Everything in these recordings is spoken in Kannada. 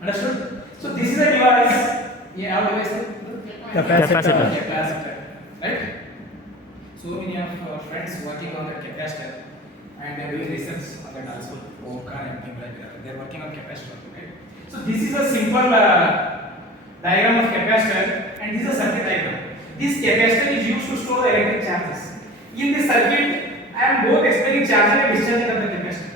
Understood? So this is a device. Yeah, how device? Capacitor. Capacitor. Right? So many of our friends working on the capacitor and they are doing research on that also. OCA and things like that. They are working on capacitor. Right? So this is a simple diagram of capacitor and this is a circuit diagram. This capacitor is used to store the electric charges. In this circuit, I am both explaining charging and discharging of the capacitor.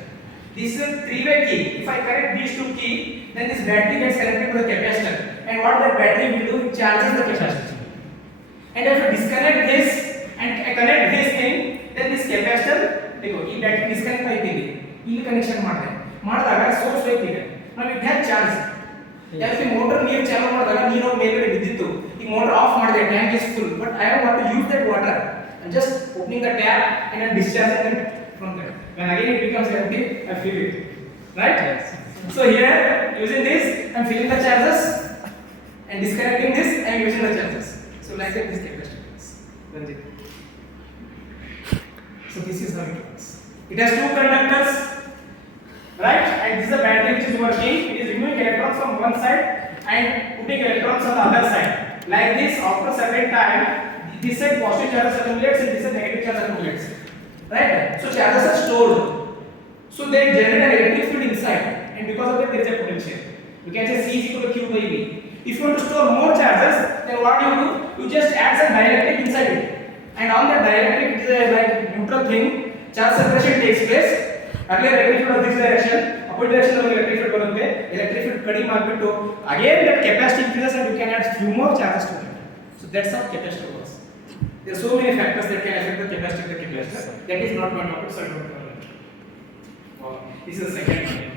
This is a three-way key. If I connect these two keys, then this battery gets connected to the capacitor. And what the battery will do, it charges the capacitor. And if I disconnect this and I connect this thing, then this capacitor, देखो ये बैटरी डिस्कनेक्ट ಆಯ್ತಿದೆ ಇಲ್ಲಿ ಕನೆಕ್ಷನ್ ಮಾಡಿದಾಗ ಸೋರ್ಸ್ ಹೋಯ್ತಿದೆ ನಾವು ಇದು ಹ್ಯಾಕ್ ಚಾರ್ಜ್ ಯಾಕೆ ಮೋಟರ್ ನೀರು ಚಾಲು ಮಾಡಿದಾಗ ನೀರು ಮೇಲ್ಗಡೆ ಬಿದ್ದಿತ್ತು ಈ ಮೋಟರ್ ಆಫ್ ಮಾಡಿದೆ tank is full but I want to use that water and just opening the tap and then discharging it from there when again it becomes empty I fill it right yes. So here using this I'm filling the charges and disconnecting this I am using the charges so like that this capacitor is Ranjit. So this is how it works. It has two conductors, right? And this is a battery which is working. It is removing electrons from one side and putting electrons on the other side. Like this, after certain time, this side positive charges accumulates and this side negative charge accumulates. Right? So charges are stored. So they generate an electric field inside, and because of that there is a potential. You can say C is equal to Q by V. If you want to store more charges, then what you do? You just add some dielectric inside it. And on the dielectric it is a like neutral thing, charge separation takes place. Earlier electric field was this direction, opposite direction of electric field ಬರುತ್ತೆ, electric field ಕಡಿಮೆ ಆಗಿಬಿಟ್ಟು again that capacity increases and you can add few more charges to it. So that's how capacitor works. There are so many factors that can affect the capacity of the capacitor. That is not my topic, so I don't cover it. Wow. This is the second one.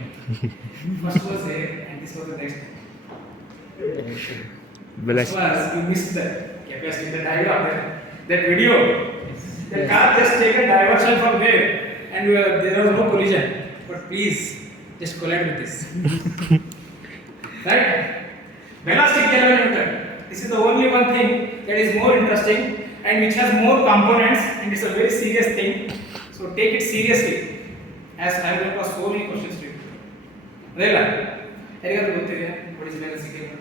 First was there and this was the next one. First was you missed the capacity, the diagram there. That video, the car just take a diversion from there and there was no collision. But please, just collide with this. Right? Ballistic galvanometer. This is the only one thing that is more interesting and which has more components and it's a very serious thing. So take it seriously. As I will ask so many questions to you. Rela, what is ballistic galvanometer?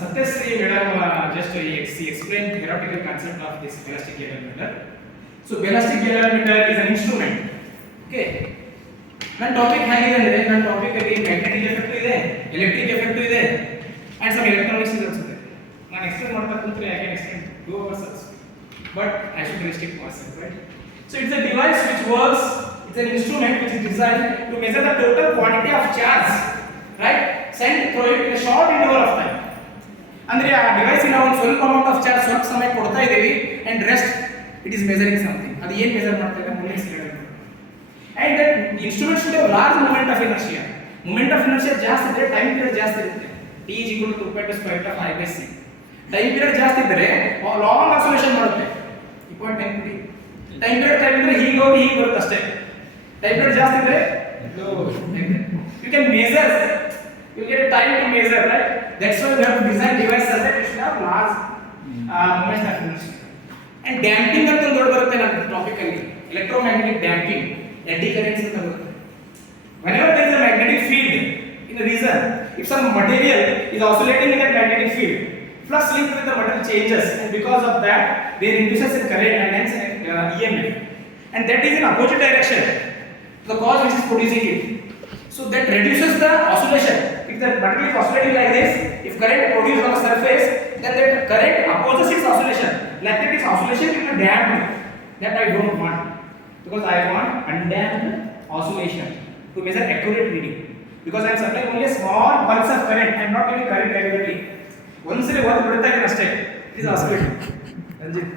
Satyasri madam just she explained theoretical concept of this ballistic galvanometer. So ballistic galvanometer is an instrument. Okay. Nan topic ಹೇಗಿದೆ ಅಂದ್ರೆ ನನ್ನ ಟಾಪಿಕ್ ಅಲ್ಲಿ ಮ್ಯಾಗ್ನೆಟಿಕ್ ಎಫೆಕ್ಟ್ ಇದೆ, ಎಲೆಕ್ಟ್ರಿಕ್ ಎಫೆಕ್ಟ್ ಇದೆ and some electronics is also there. ನಾನು ಎಕ್ಸ್ಪ್ಲೇನ್ ಮಾಡ್ತಾ ಕೂತ್ರೆ I can explain 2 hours also. But I should restrict myself, right? So it's a device which works, it's an instrument which is designed to measure the total quantity of charge, right? Sent through it in a short interval of time. ಅಂದ್ರೆ ಆ ಡಿವೈಸ್ ನ ಒಂದು ಸ್ವಲ್ಪ ಅಮೌಂಟ್ ಆಫ್ ಚಾರ್ಜ್ ಸ್ವಲ್ಪ ಸಮಯ ಕೊಡ್ತಾ ಇದೀವಿ and rest it is measuring something ಅದು ಏನು ಮೆಜರ್ ಮಾಡ್ತಾ ಇದೆ ಮೂಮೆಂಟ್ಸ್ ಗಳು and that instrument should have large moment of inertia ಜಾಸ್ತಿ ಇದ್ರೆ ಟೈಮ್ ಪೀರಿಯಡ್ ಜಾಸ್ತಿ ಇರುತ್ತೆ t is equal to 2 pi to square root of I by c time period ಜಾಸ್ತಿ ಇದ್ದರೆ ಲಾಂಗ್ ಆಸೋಲೇಷನ್ ಮಾಡುತ್ತೆ ಈ ಪಾಯಿಂಟ್ ಟೈಮ್ ಪೀರಿಯಡ್ ಇದ್ರೆ ಹೀಗೆ ಹೋಗಿ ಹೀಗೆ ಬರುತ್ತೆ ಅಷ್ಟೇ ಟೈಮ್ ಪೀರಿಯಡ್ ಜಾಸ್ತಿ ಇದ್ರೆ you can measure you get a time to measure, right? That's why we have to design devices such that it should have large moment of inertia. And damping ಅಂತ ಒಂದು ಬರುತ್ತೆ ನಮ್ಮ ಟಾಪಿಕ್ ಅಲ್ಲಿ electromagnetic damping, eddy currents ಅಂತ ಬರುತ್ತೆ. Whenever there is a magnetic field in a region, if some material is oscillating in that magnetic field, flux linked with the material changes, and because of that, there induces a current and hence EMF, and that is in opposite direction to the cause which is producing it. So that reduces the oscillation. If the material is oscillating like this, if current produced on the surface, then that current opposes its oscillation. Like that, its oscillation will be damped. That I don't want, because I want undamped oscillation to measure accurate reading. Because I am supplying only a small pulse of current. I am not giving current regularly. Once in a while, but I can stay. It is oscillating. Ranjit.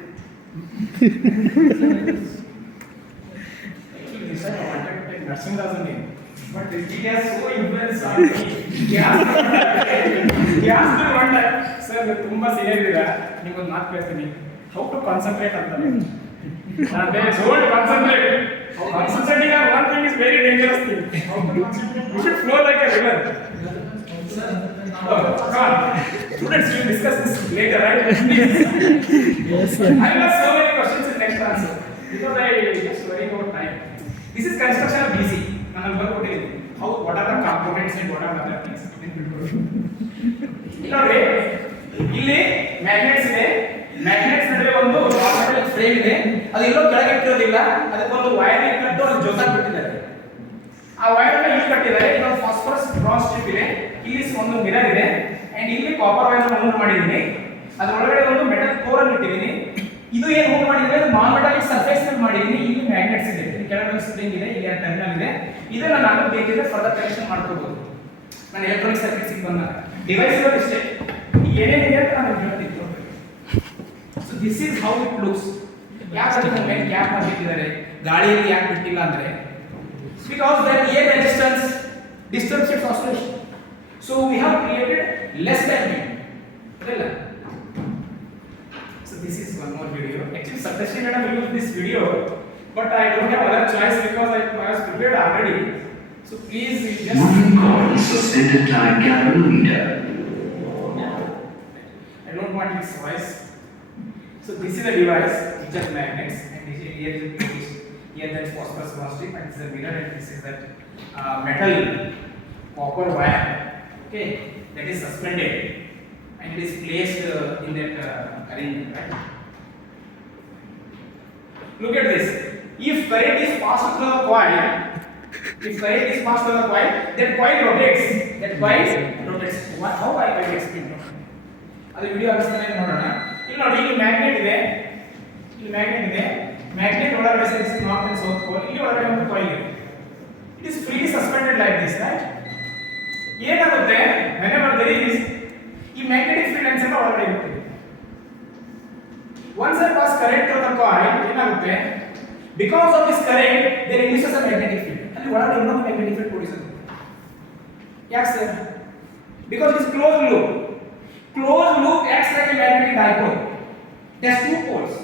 Actually, this I wanted to take nursing as a name. But it has so influence on me. He asked me one time, sir, ನೀವು ತುಂಬಾ ಸೀನಿಯರ್ ಇದ್ದೀರಾ, ನಿಮ್ಗೊಂದು ಮಾತು ಕೇಳ್ತೀನಿ, how to concentrate ಅಂತ. ನಾನು don't concentrate. Concentrating on one thing is very dangerous thing. How to concentrate? You should flow like a river. Oh, come on. Students, we will discuss this later, right? Yes, sir. I will ask so many questions in next answer because I just worrying about time. This is construction of DC. What are the components and what what are other things. ಇಲ್ಲಿ ನೋಡ್ರಿ, ಇಲ್ಲಿ ಮ್ಯಾಗ್ನೆಟ್ಸ್ ಇದೆ. ಮ್ಯಾಗ್ನೆಟ್ಸ್ ನಡುವೆ ಒಂದು ನಾರ್ಮಲ್ ಫ್ರೇಮ್ ಇದೆ. ಅದು ಎಲ್ಲೋ ಕೆಳಗೆ ಇಟ್ಟಿರೋದಿಲ್ಲ, ಅದಕ್ಕೊಂದು ವೈರ್ ಕಟ್ಟು ಅಲ್ಲಿ ಜೋತಾಕ್ ಬಿಟ್ಟಿದ್ದಾರೆ. ಆ ವೈರ್ ಅನ್ನು ಇಲ್ಲಿ ಕಟ್ಟಿದ್ದಾರೆ. ಇದೊಂದು ಫಾಸ್ಫರಸ್ ಬ್ರಾಂಚ್ ಸ್ಟ್ರಿಪ್ ಇದೆ. ಇಲ್ಲಿ ಒಂದು ಮಿರರ್ ಇದೆ ಅಂಡ್ ಇಲ್ಲಿ ಕಾಪರ್ ವೈರ್ ಅನ್ನು ಮೌಂಟ್ ಮಾಡಿದ್ದೀನಿ. ಅದರ ಒಳಗಡೆ ಒಂದು ಮೆಟಲ್ ಕೋರ್ ಅನ್ನು ಇಟ್ಟಿದ್ದೀನಿ. ಇದು ಏನು ಮೌಂಟ್ ಮಾಡಿದ್ರೆ ಅದು ನಾನ್ ಮೆಟಾಲಿಕ್ ಸರ್ಫೇಸ್ ಮೇಲೆ ಮಾಡಿದ್ದೀನಿ. ಇಲ್ಲಿ ಮ್ಯಾಗ್ನೆಟ್ಸ್ ಇದೆ, ಇಲ್ಲಿ ಕೆಳಗಡೆ ಸ್ಪ್ರಿಂಗ್ ಇದೆ, ಇಲ್ಲಿ ಟರ್ಮಿನಲ್ ಇದೆ. ಇದನ್ನ ನಾನು ಬೇಕಿದ್ರೆ ಫರ್ದರ್ ಕನೆಕ್ಷನ್ ಮಾಡ್ಕೋಬಹುದು. ನಾನು ಎಲೆಕ್ಟ್ರಾನಿಕ್ ಸರ್ಕ್ಯೂಟ್ಸ್ ಬಂದ ಡಿವೈಸ್ ಗಳು ಇಷ್ಟೇ, ಏನೇನಿದೆ ಅಂತ ನಾನು ಹೇಳ್ತಿದ್ದು. So this is how it looks. ಯಾಕೆ ಅದನ್ನ ಮೇಲೆ ಕ್ಯಾಪ್ ಹಾಕಿದ್ದಾರೆ, ಗಾಳಿಯಲ್ಲಿ ಯಾಕೆ ಬಿಟ್ಟಿಲ್ಲ ಅಂದ್ರೆ because that air resistance disturbs its oscillation. So we have created less damping. Right? So this is one more video. Actually, Saptarshi madam used this video, but I don't have other choice because I was prepared already. So please just moving coil suspended like galvanometer. I don't want this voice. So this is a device which has magnets and this is here that phosphorus strip and this is a mirror and this is that metal copper wire, okay, that is suspended and it is placed in that arrangement, right? Look at this. If current is passed through the coil, that coil rotates. How I can explain? ಅದು ವಿಡಿಯೋ ಹಾಕಿಸ್ತಾನೆ ನೋಡೋಣ. ಇಲ್ಲಿ ನೋಡಿ, ಇಲ್ಲಿ ಮ್ಯಾಗ್ನೆಟ್ ಇದೆ, ಮ್ಯಾಗ್ನೆಟ್ ಒಳಗಡೆ ಸೇರಿಸಿ ನಾರ್ತ್ ಅಂಡ್ ಸೌತ್ ಪೋಲ್, ಇಲ್ಲಿ ಒಳಗಡೆ ಒಂದು ಕಾಯಿಲ್ ಇದೆ. It is freely suspended like this, right? ಏನಾಗುತ್ತೆ whenever there is ಈ ಮ್ಯಾಗ್ನೆಟಿಕ್ ಫೀಲ್ಡ್ ಅನ್ಸಲ್ಲ ಒಳಗಡೆ ಇರುತ್ತೆ. once I pass current through the coil, ಏನಾಗುತ್ತೆ, because of this current there induces a magnetic field. ಅಲ್ಲಿ ಒಳಗಡೆ ಇನ್ನೊಂದು ಮ್ಯಾಗ್ನೆಟಿಕ್ ಫೀಲ್ಡ್ ಪ್ರೊಡ್ಯೂಸ್ ಆಗುತ್ತೆ. ಯಾಕೆ sir? because it is closed loop acts like a magnetic dipole. There's two poles.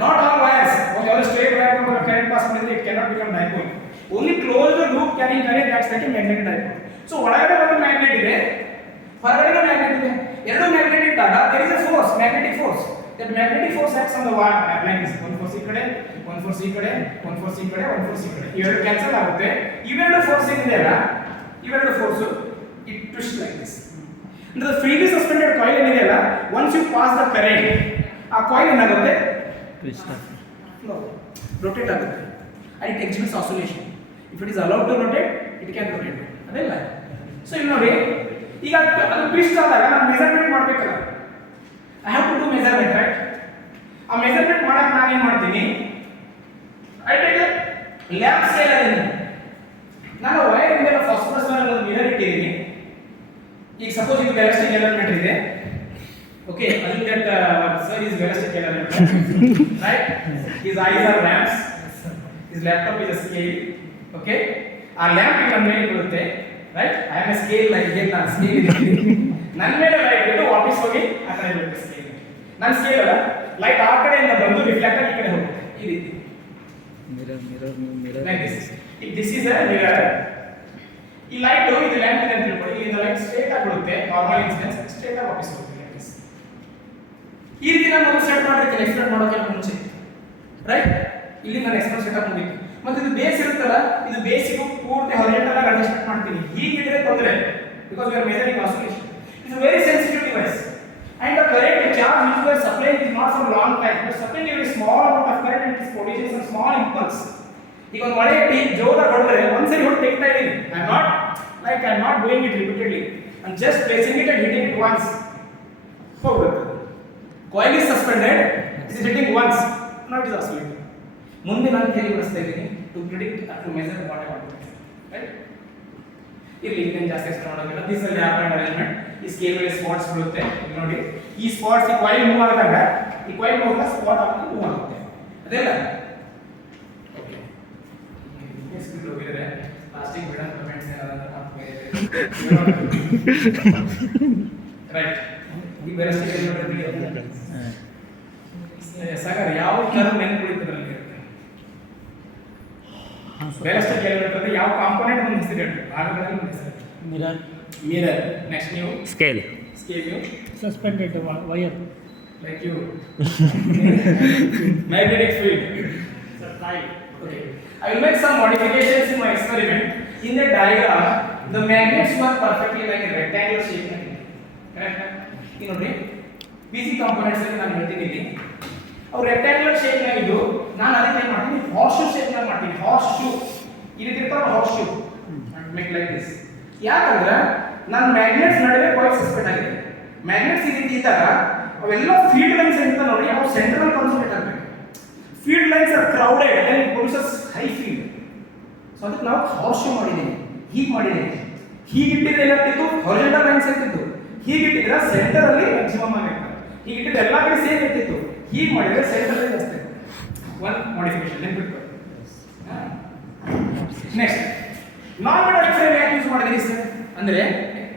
Not all wires. When you have a straight wire or current pass, it cannot become dipole. Only closed loop carrying current acts like a magnetic dipole. So whatever the magnet is, ಹೊರಗಡೆ magnet ಇದೆ. ಎರಡು magnet ಇದ್ದಾಗ there is a force, magnetic force. That magnetic force acts on the wire like this. One force ಈ ಕಡೆ, one force ಈ ಕಡೆ, one force ಈ ಕಡೆ, one force ಈ ಕಡೆ. ಇವೆರಡು ಕ್ಯಾನ್ಸಲ್ ಆಗುತ್ತೆ. ಇವೆರಡು ಫೋರ್ಸ್ ಏನಿದೆಯಲ್ಲ, ಇವೆರಡು force it twists like this. ಅಂದ್ರೆ ಫ್ರೀಲಿ ಸಸ್ಪೆಂಡೆಡ್ ಕಾಯಿಲ್ ಏನಿದೆಯಲ್ಲ, once you pass the current, ಆ ಕಾಯಿಲ್ ಏನಾಗುತ್ತೆ, rotate ಆಗುತ್ತೆ and it exhibits oscillation. If it is allowed to rotate, it can rotate. ಅದಲ್ಲ? ಸೊ ಇಲ್ಲಿ ನೋಡಿ, ಈಗ ಅದು ಟ್ವಿಸ್ಟ್ ಆದಾಗ ನಾನು ಮೆಜರ್ಮೆಂಟ್ ಮಾಡಬೇಕಲ್ಲ, I have to do measurement, right? ಆ ಮೆಜರ್ಮೆಂಟ್ ಮಾಡಕ್ಕೆ ನಾನು ಏನು ಮಾಡ್ತೀನಿ, I take a lab scale ಅದನ್ನು ನಾನು ವೈರ್ ಇಂದ ಫಾಸ್ಫರಸ್ ಒಂದು ಮಿರರ್ ಇಟ್ಟಿದ್ದೀನಿ. ಈಗ ಸಪೋಸ್ ಇದು ಬ್ಯಾಲಿಸ್ಟಿಕ್ ಎಲಿಮೆಂಟ್ ಇದೆ, okay, assume that sir is ballistic element, right? His eyes are lamps, his laptop is a scale, okay? ಆ ಲ್ಯಾಂಪ್ ನನ್ನ ಮೇಲೆ ಬರುತ್ತೆ, right? I am a scale like here, ನಾನು ಸ್ಕೇಲ್ ಇದೆ, ನನ್ನ ಮೇಲೆ ಲೈಟ್ ಬಿಟ್ಟು ವಾಪಸ್ ಹೋಗಿ ಆ ಕಡೆ ಬರುತ್ತೆ ಸ್ಕೇಲ್. ನನ್ನ ಸ್ಕೇಲ್ ಅಲ್ಲ, ಲೈಟ್ ಆ ಕಡೆಯಿಂದ ಬಂದು ರಿಫ್ಲೆಕ್ಟ್ ಆಗಿ ಈ ಕಡೆ ಹೋಗುತ್ತೆ, ಈ ರೀತಿ mirror like this. If this is a mirror, ಈ ಲೈಟ್ ಇದು ಲ್ಯಾಂಪ್ ಇದೆ ಅಂತ ತಿಳ್ಕೊಳ್ಳಿ, ಇಲ್ಲಿಂದ ಲೈಟ್ ಸ್ಟ್ರೇಟ್ ಆಗಿ ಬರುತ್ತೆ, ನಾರ್ಮಲ್ ಇನ್ಸಿಡೆನ್ಸ್ ಸ್ಟ್ರೇಟ್ ಆಗಿ ವಾಪಸ್ ಹೋಗುತ್ತೆ. ಈ ರೀತಿ ನಾನು ಒಂದು ಸೆಟ್ ಮಾಡಿರ್ತೀನಿ ಎಕ್ಸ್ಪೆಕ್ಟ್ ಮಾಡೋಕೆ ಮುಂಚೆ, ರೈಟ್? ಇಲ್ಲಿ ನಾನು ಎಕ್ಸ್ಪೆಕ್ಟ್ ಸೆಟಪ್ ಮುಗಿತು. ಮತ್ತೆ ಇದು ಬೇಸ್ ಇರುತ್ತಲ್ಲ, ಇದು ಬೇಸಿಗೂ ಪೂರ್ತಿ ಹಾರಿಜಾಂಟಲ್ ಆಗಿ ಅಡ್ಜಸ್ಟ್ಮೆಂಟ್ ಮಾಡ್ತೀನಿ. ಹೀಗಿದ್ರೆ ತೊಂದರೆ, because we are measuring oscillation. It's very sensitive device and the current charge which we are supplying is not for long time. We are supplying a very small amount of current and it produces some small impulse. ಈಗ ಒಂದು ಮಳೆ ಜೋರಾಗಿ ಹೊಡೆದ್ರೆ ಒಂದ್ಸರಿ ಹೊಟ್ಟು ತೆಗಿತಾ ಇದ್ದೀನಿ. I am not doing it repeatedly. I am just placing it and hitting it once. ಹೋಗುತ್ತೆ. Coil is suspended, it is hitting once, now it is oscillating. ಮುಂದೆ ನಾನು ಹೇಳಿ ಬಿಡಿಸ್ತಾ ಇದ್ದೀನಿ to predict or to measure what I want to measure, right? ಇಲ್ಲಿ ಇದನ್ನ ಜಾಸ್ತಿ ಎಕ್ಸ್ಪ್ಲೇನ್ ಮಾಡೋದಿಲ್ಲ. This is lap and arrangement. ಈ ಸ್ಕೇಲ್ ಮೇಲೆ ಸ್ಪಾಟ್ಸ್ ಬರುತ್ತೆ, ಇಲ್ಲಿ ನೋಡಿ ಈ ಸ್ಪಾಟ್ಸ್, ಈ ಕಾಯಿಲ್ ಮೂವ್ ಆದಾಗ ಈ ಕಾಯಿಲ್ ಮೂವ್ ಆದಾಗ ಸ್ಪಾಟ್ ಆಗಿ ಮೂವ್ ಆಗುತ್ತೆ, ಅದೆಲ್ಲ ಓಕೆ. ಸ್ಪೀಡ್ ಹೋಗಿದ್ರೆ ಪ್ಲಾಸ್ಟಿಕ್ ಬಿಡನ್ ಕಮೆಂಟ್ಸ್ ಏನಾದರೂ ರೈಟ್. ಈ ಬೆರಸ್ಟಿಕ್ ಎಲಿಮೆಂಟ್ ಸಾಗರ್ ಯಾವ ಕರ್ವ್ ನೆನಪಿಡಿತರಲ್ಲಿ ಇರುತ್ತೆ. ಬೆರಸ್ಟಿಕ್ ಎಲಿಮೆಂಟ್ ಅಂದ್ರೆ ಯಾವ ಕಾಂಪೋನೆಂಟ್ ಒಂದು ಹೆಸರಿಟ್ಟು ಭಾಗಗಳಲ್ಲಿ ಒಂದು ಹೆಸರು. ಮಿರರ್ ನೆಕ್ಸ್ಟ್ ನೀವು ಸ್ಕೇಲ್ ನೀವು suspended wire, like you magnetic field. Okay, I will make some modifications in my experiment. In the diagram the magnets work perfectly like a rectangular shape ನಲ್ಲಿ ಕರೆಕ್ಟ್ ಈಗ ನೋಡ್ರಿ PC components ಅಲ್ಲಿ ನಾನು ಹೇಳ್ತೀನಿ ಇಲ್ಲಿ ಅವು ರೆಕ್ಟಾಂಗ್ಯುಲರ್ ಶೇಪ್ ನಾಗಿದ್ದು ನಾನು ಅದಕ್ಕೆ ಏನು ಮಾಡ್ತೀನಿ ಹಾರ್ಸ್ ಶೂ ಶೇಪ್ ನಾಗ ಮಾಡ್ತೀನಿ ಹಾರ್ಸ್ ಶೂ ಈ ರೀತಿ ಇರ್ತಾವ horse shoe make like this ಯಾಕಂದ್ರೆ ನನ್ನ ಮ್ಯಾಗ್ನೆಟ್ಸ್ ನಡುವೆ ಕಾಯಿಲ್ ಸಸ್ಪೆಂಡ್ ಆಗಿದೆ ಮ್ಯಾಗ್ನೆಟ್ಸ್ ಈ ರೀತಿ ಇದ್ದಾಗ ಅವೆಲ್ಲ ಫೀಲ್ಡ್ ಲೈನ್ಸ್ ಅಂತ ನೋಡಿ ಅವು ಸೆಂಟ್ರಲ್ ಕಾನ್ಸಂಟ್ರೇಟ್ ಆಗಬೇಕು field lines are crowded then it produces high field so ಅದಕ್ಕೆ ನಾವು ಹಾರ್ಸ್ ಶೂ ಮಾಡಿದ್ದೀವಿ ಹೀಗೆ ಮಾಡಿದ್ದೀವಿ ಹೀಗಿಟ್ಟಿದ್ರೆ ಏನಾಗ್ತಿತ್ತು ಹಾರಿಜಾಂಟಲ್ ಲೈನ್ಸ್ ಇರ್ತಿತ್ತು ಹೀಗಿಟ್ಟಿದ್ರೆ ಸೆಂಟರ್ ಅಲ್ಲಿ ಮ್ಯಾಕ್ಸಿಮಮ್ ಆಗಿರ್ತದೆ ಹೀಗಿಟ್ಟಿದ್ರೆ ಎಲ್ಲ ಕಡೆ ಸೇಮ್ ಇರ್ತಿತ್ತು ಹೀಗೆ ಮಾಡಿದ್ರೆ ಸೆಂಟರ್ ಅಲ್ಲಿ ಜಾಸ್ತಿ ಒನ್ ಮಾಡಿಫಿಕೇಶನ್ ನೆನ್ಪಿಟ್ಕೊಳ್ಳಿ ನೆಕ್ಸ್ಟ್ ನಾನ್ ಮೆಟಾಲಿಕ್ ಫ್ರೇಮ್ ಯಾಕೆ ಯೂಸ್ ಮಾಡಿದೀನಿ ಸರ್ ಅಂದ್ರೆ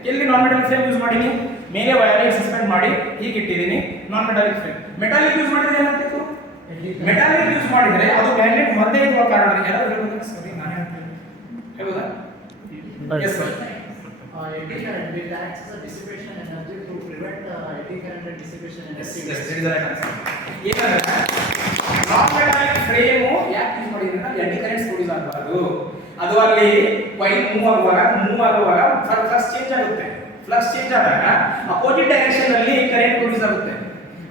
ಎಲ್ಲಿ ನಾನ್ ಮೆಟಾಲಿಕ್ ಫ್ರೇಮ್ ಯೂಸ್ ಮಾಡಿದೀನಿ ಮೇಲೆ ವೈರ್ ಸಸ್ಪೆಂಡ್ ಮಾಡಿ ಹೀಗೆ ಇಟ್ಟಿದ್ದೀನಿ ನಾನ್ ಮೆಟಾಲಿಕ್ ಫ್ರೇಮ್ ಮೆಟಾಲಿಕ್ ಯೂಸ್ ಮಾಡಿದ್ರೆ ಏನಾಗ್ತಿತ್ತು ಮೆಟಾಲಿಕ್ ಯೂಸ್ ಮಾಡಿದ್ರೆ ಅದು ಮ್ಯಾಗ್ನೆಟ್ ಒಂದೇ ಇರುವ ಕಾರಣ ಯಾರು ಹೇಳ್ಬೋದು ಸರಿ ನಾನು ಹೇಳ್ತೀನಿ ಹೇಳ್ಬೋದಾ yes sir eddy current will act as a dissipation energy to prevent eddy current and dissipation energy. Yes, that is the right answer. ಏನಂದ್ರೆ ನಾನ್ ಮೆಟಾಲಿಕ್ ಫ್ರೇಮ್ ಯಾಕೆ ಯೂಸ್ ಮಾಡಿದ್ರೆ ಎಡ್ಡಿ ಕರೆಂಟ್ಸ್ ಪ್ರೊಡ್ಯೂಸ್ ಆಗಬಾರದು ಅದು ಅಲ್ಲಿ ಕಾಯಿಲ್ ಮೂವ್ ಆಗುವಾಗ ಫ್ಲಕ್ಸ್ ಚೇಂಜ್ ಆಗುತ್ತೆ ಫ್ಲಕ್ಸ್ ಚೇಂಜ್ ಆದಾಗ ಅಪೋಸಿಟ್ ಡೈರೆಕ್ಷನ್ ಅಲ್ಲಿ ಕರೆಂಟ್ ಪ್ರೊಡ್ಯೂಸ್ ಆಗುತ್ತೆ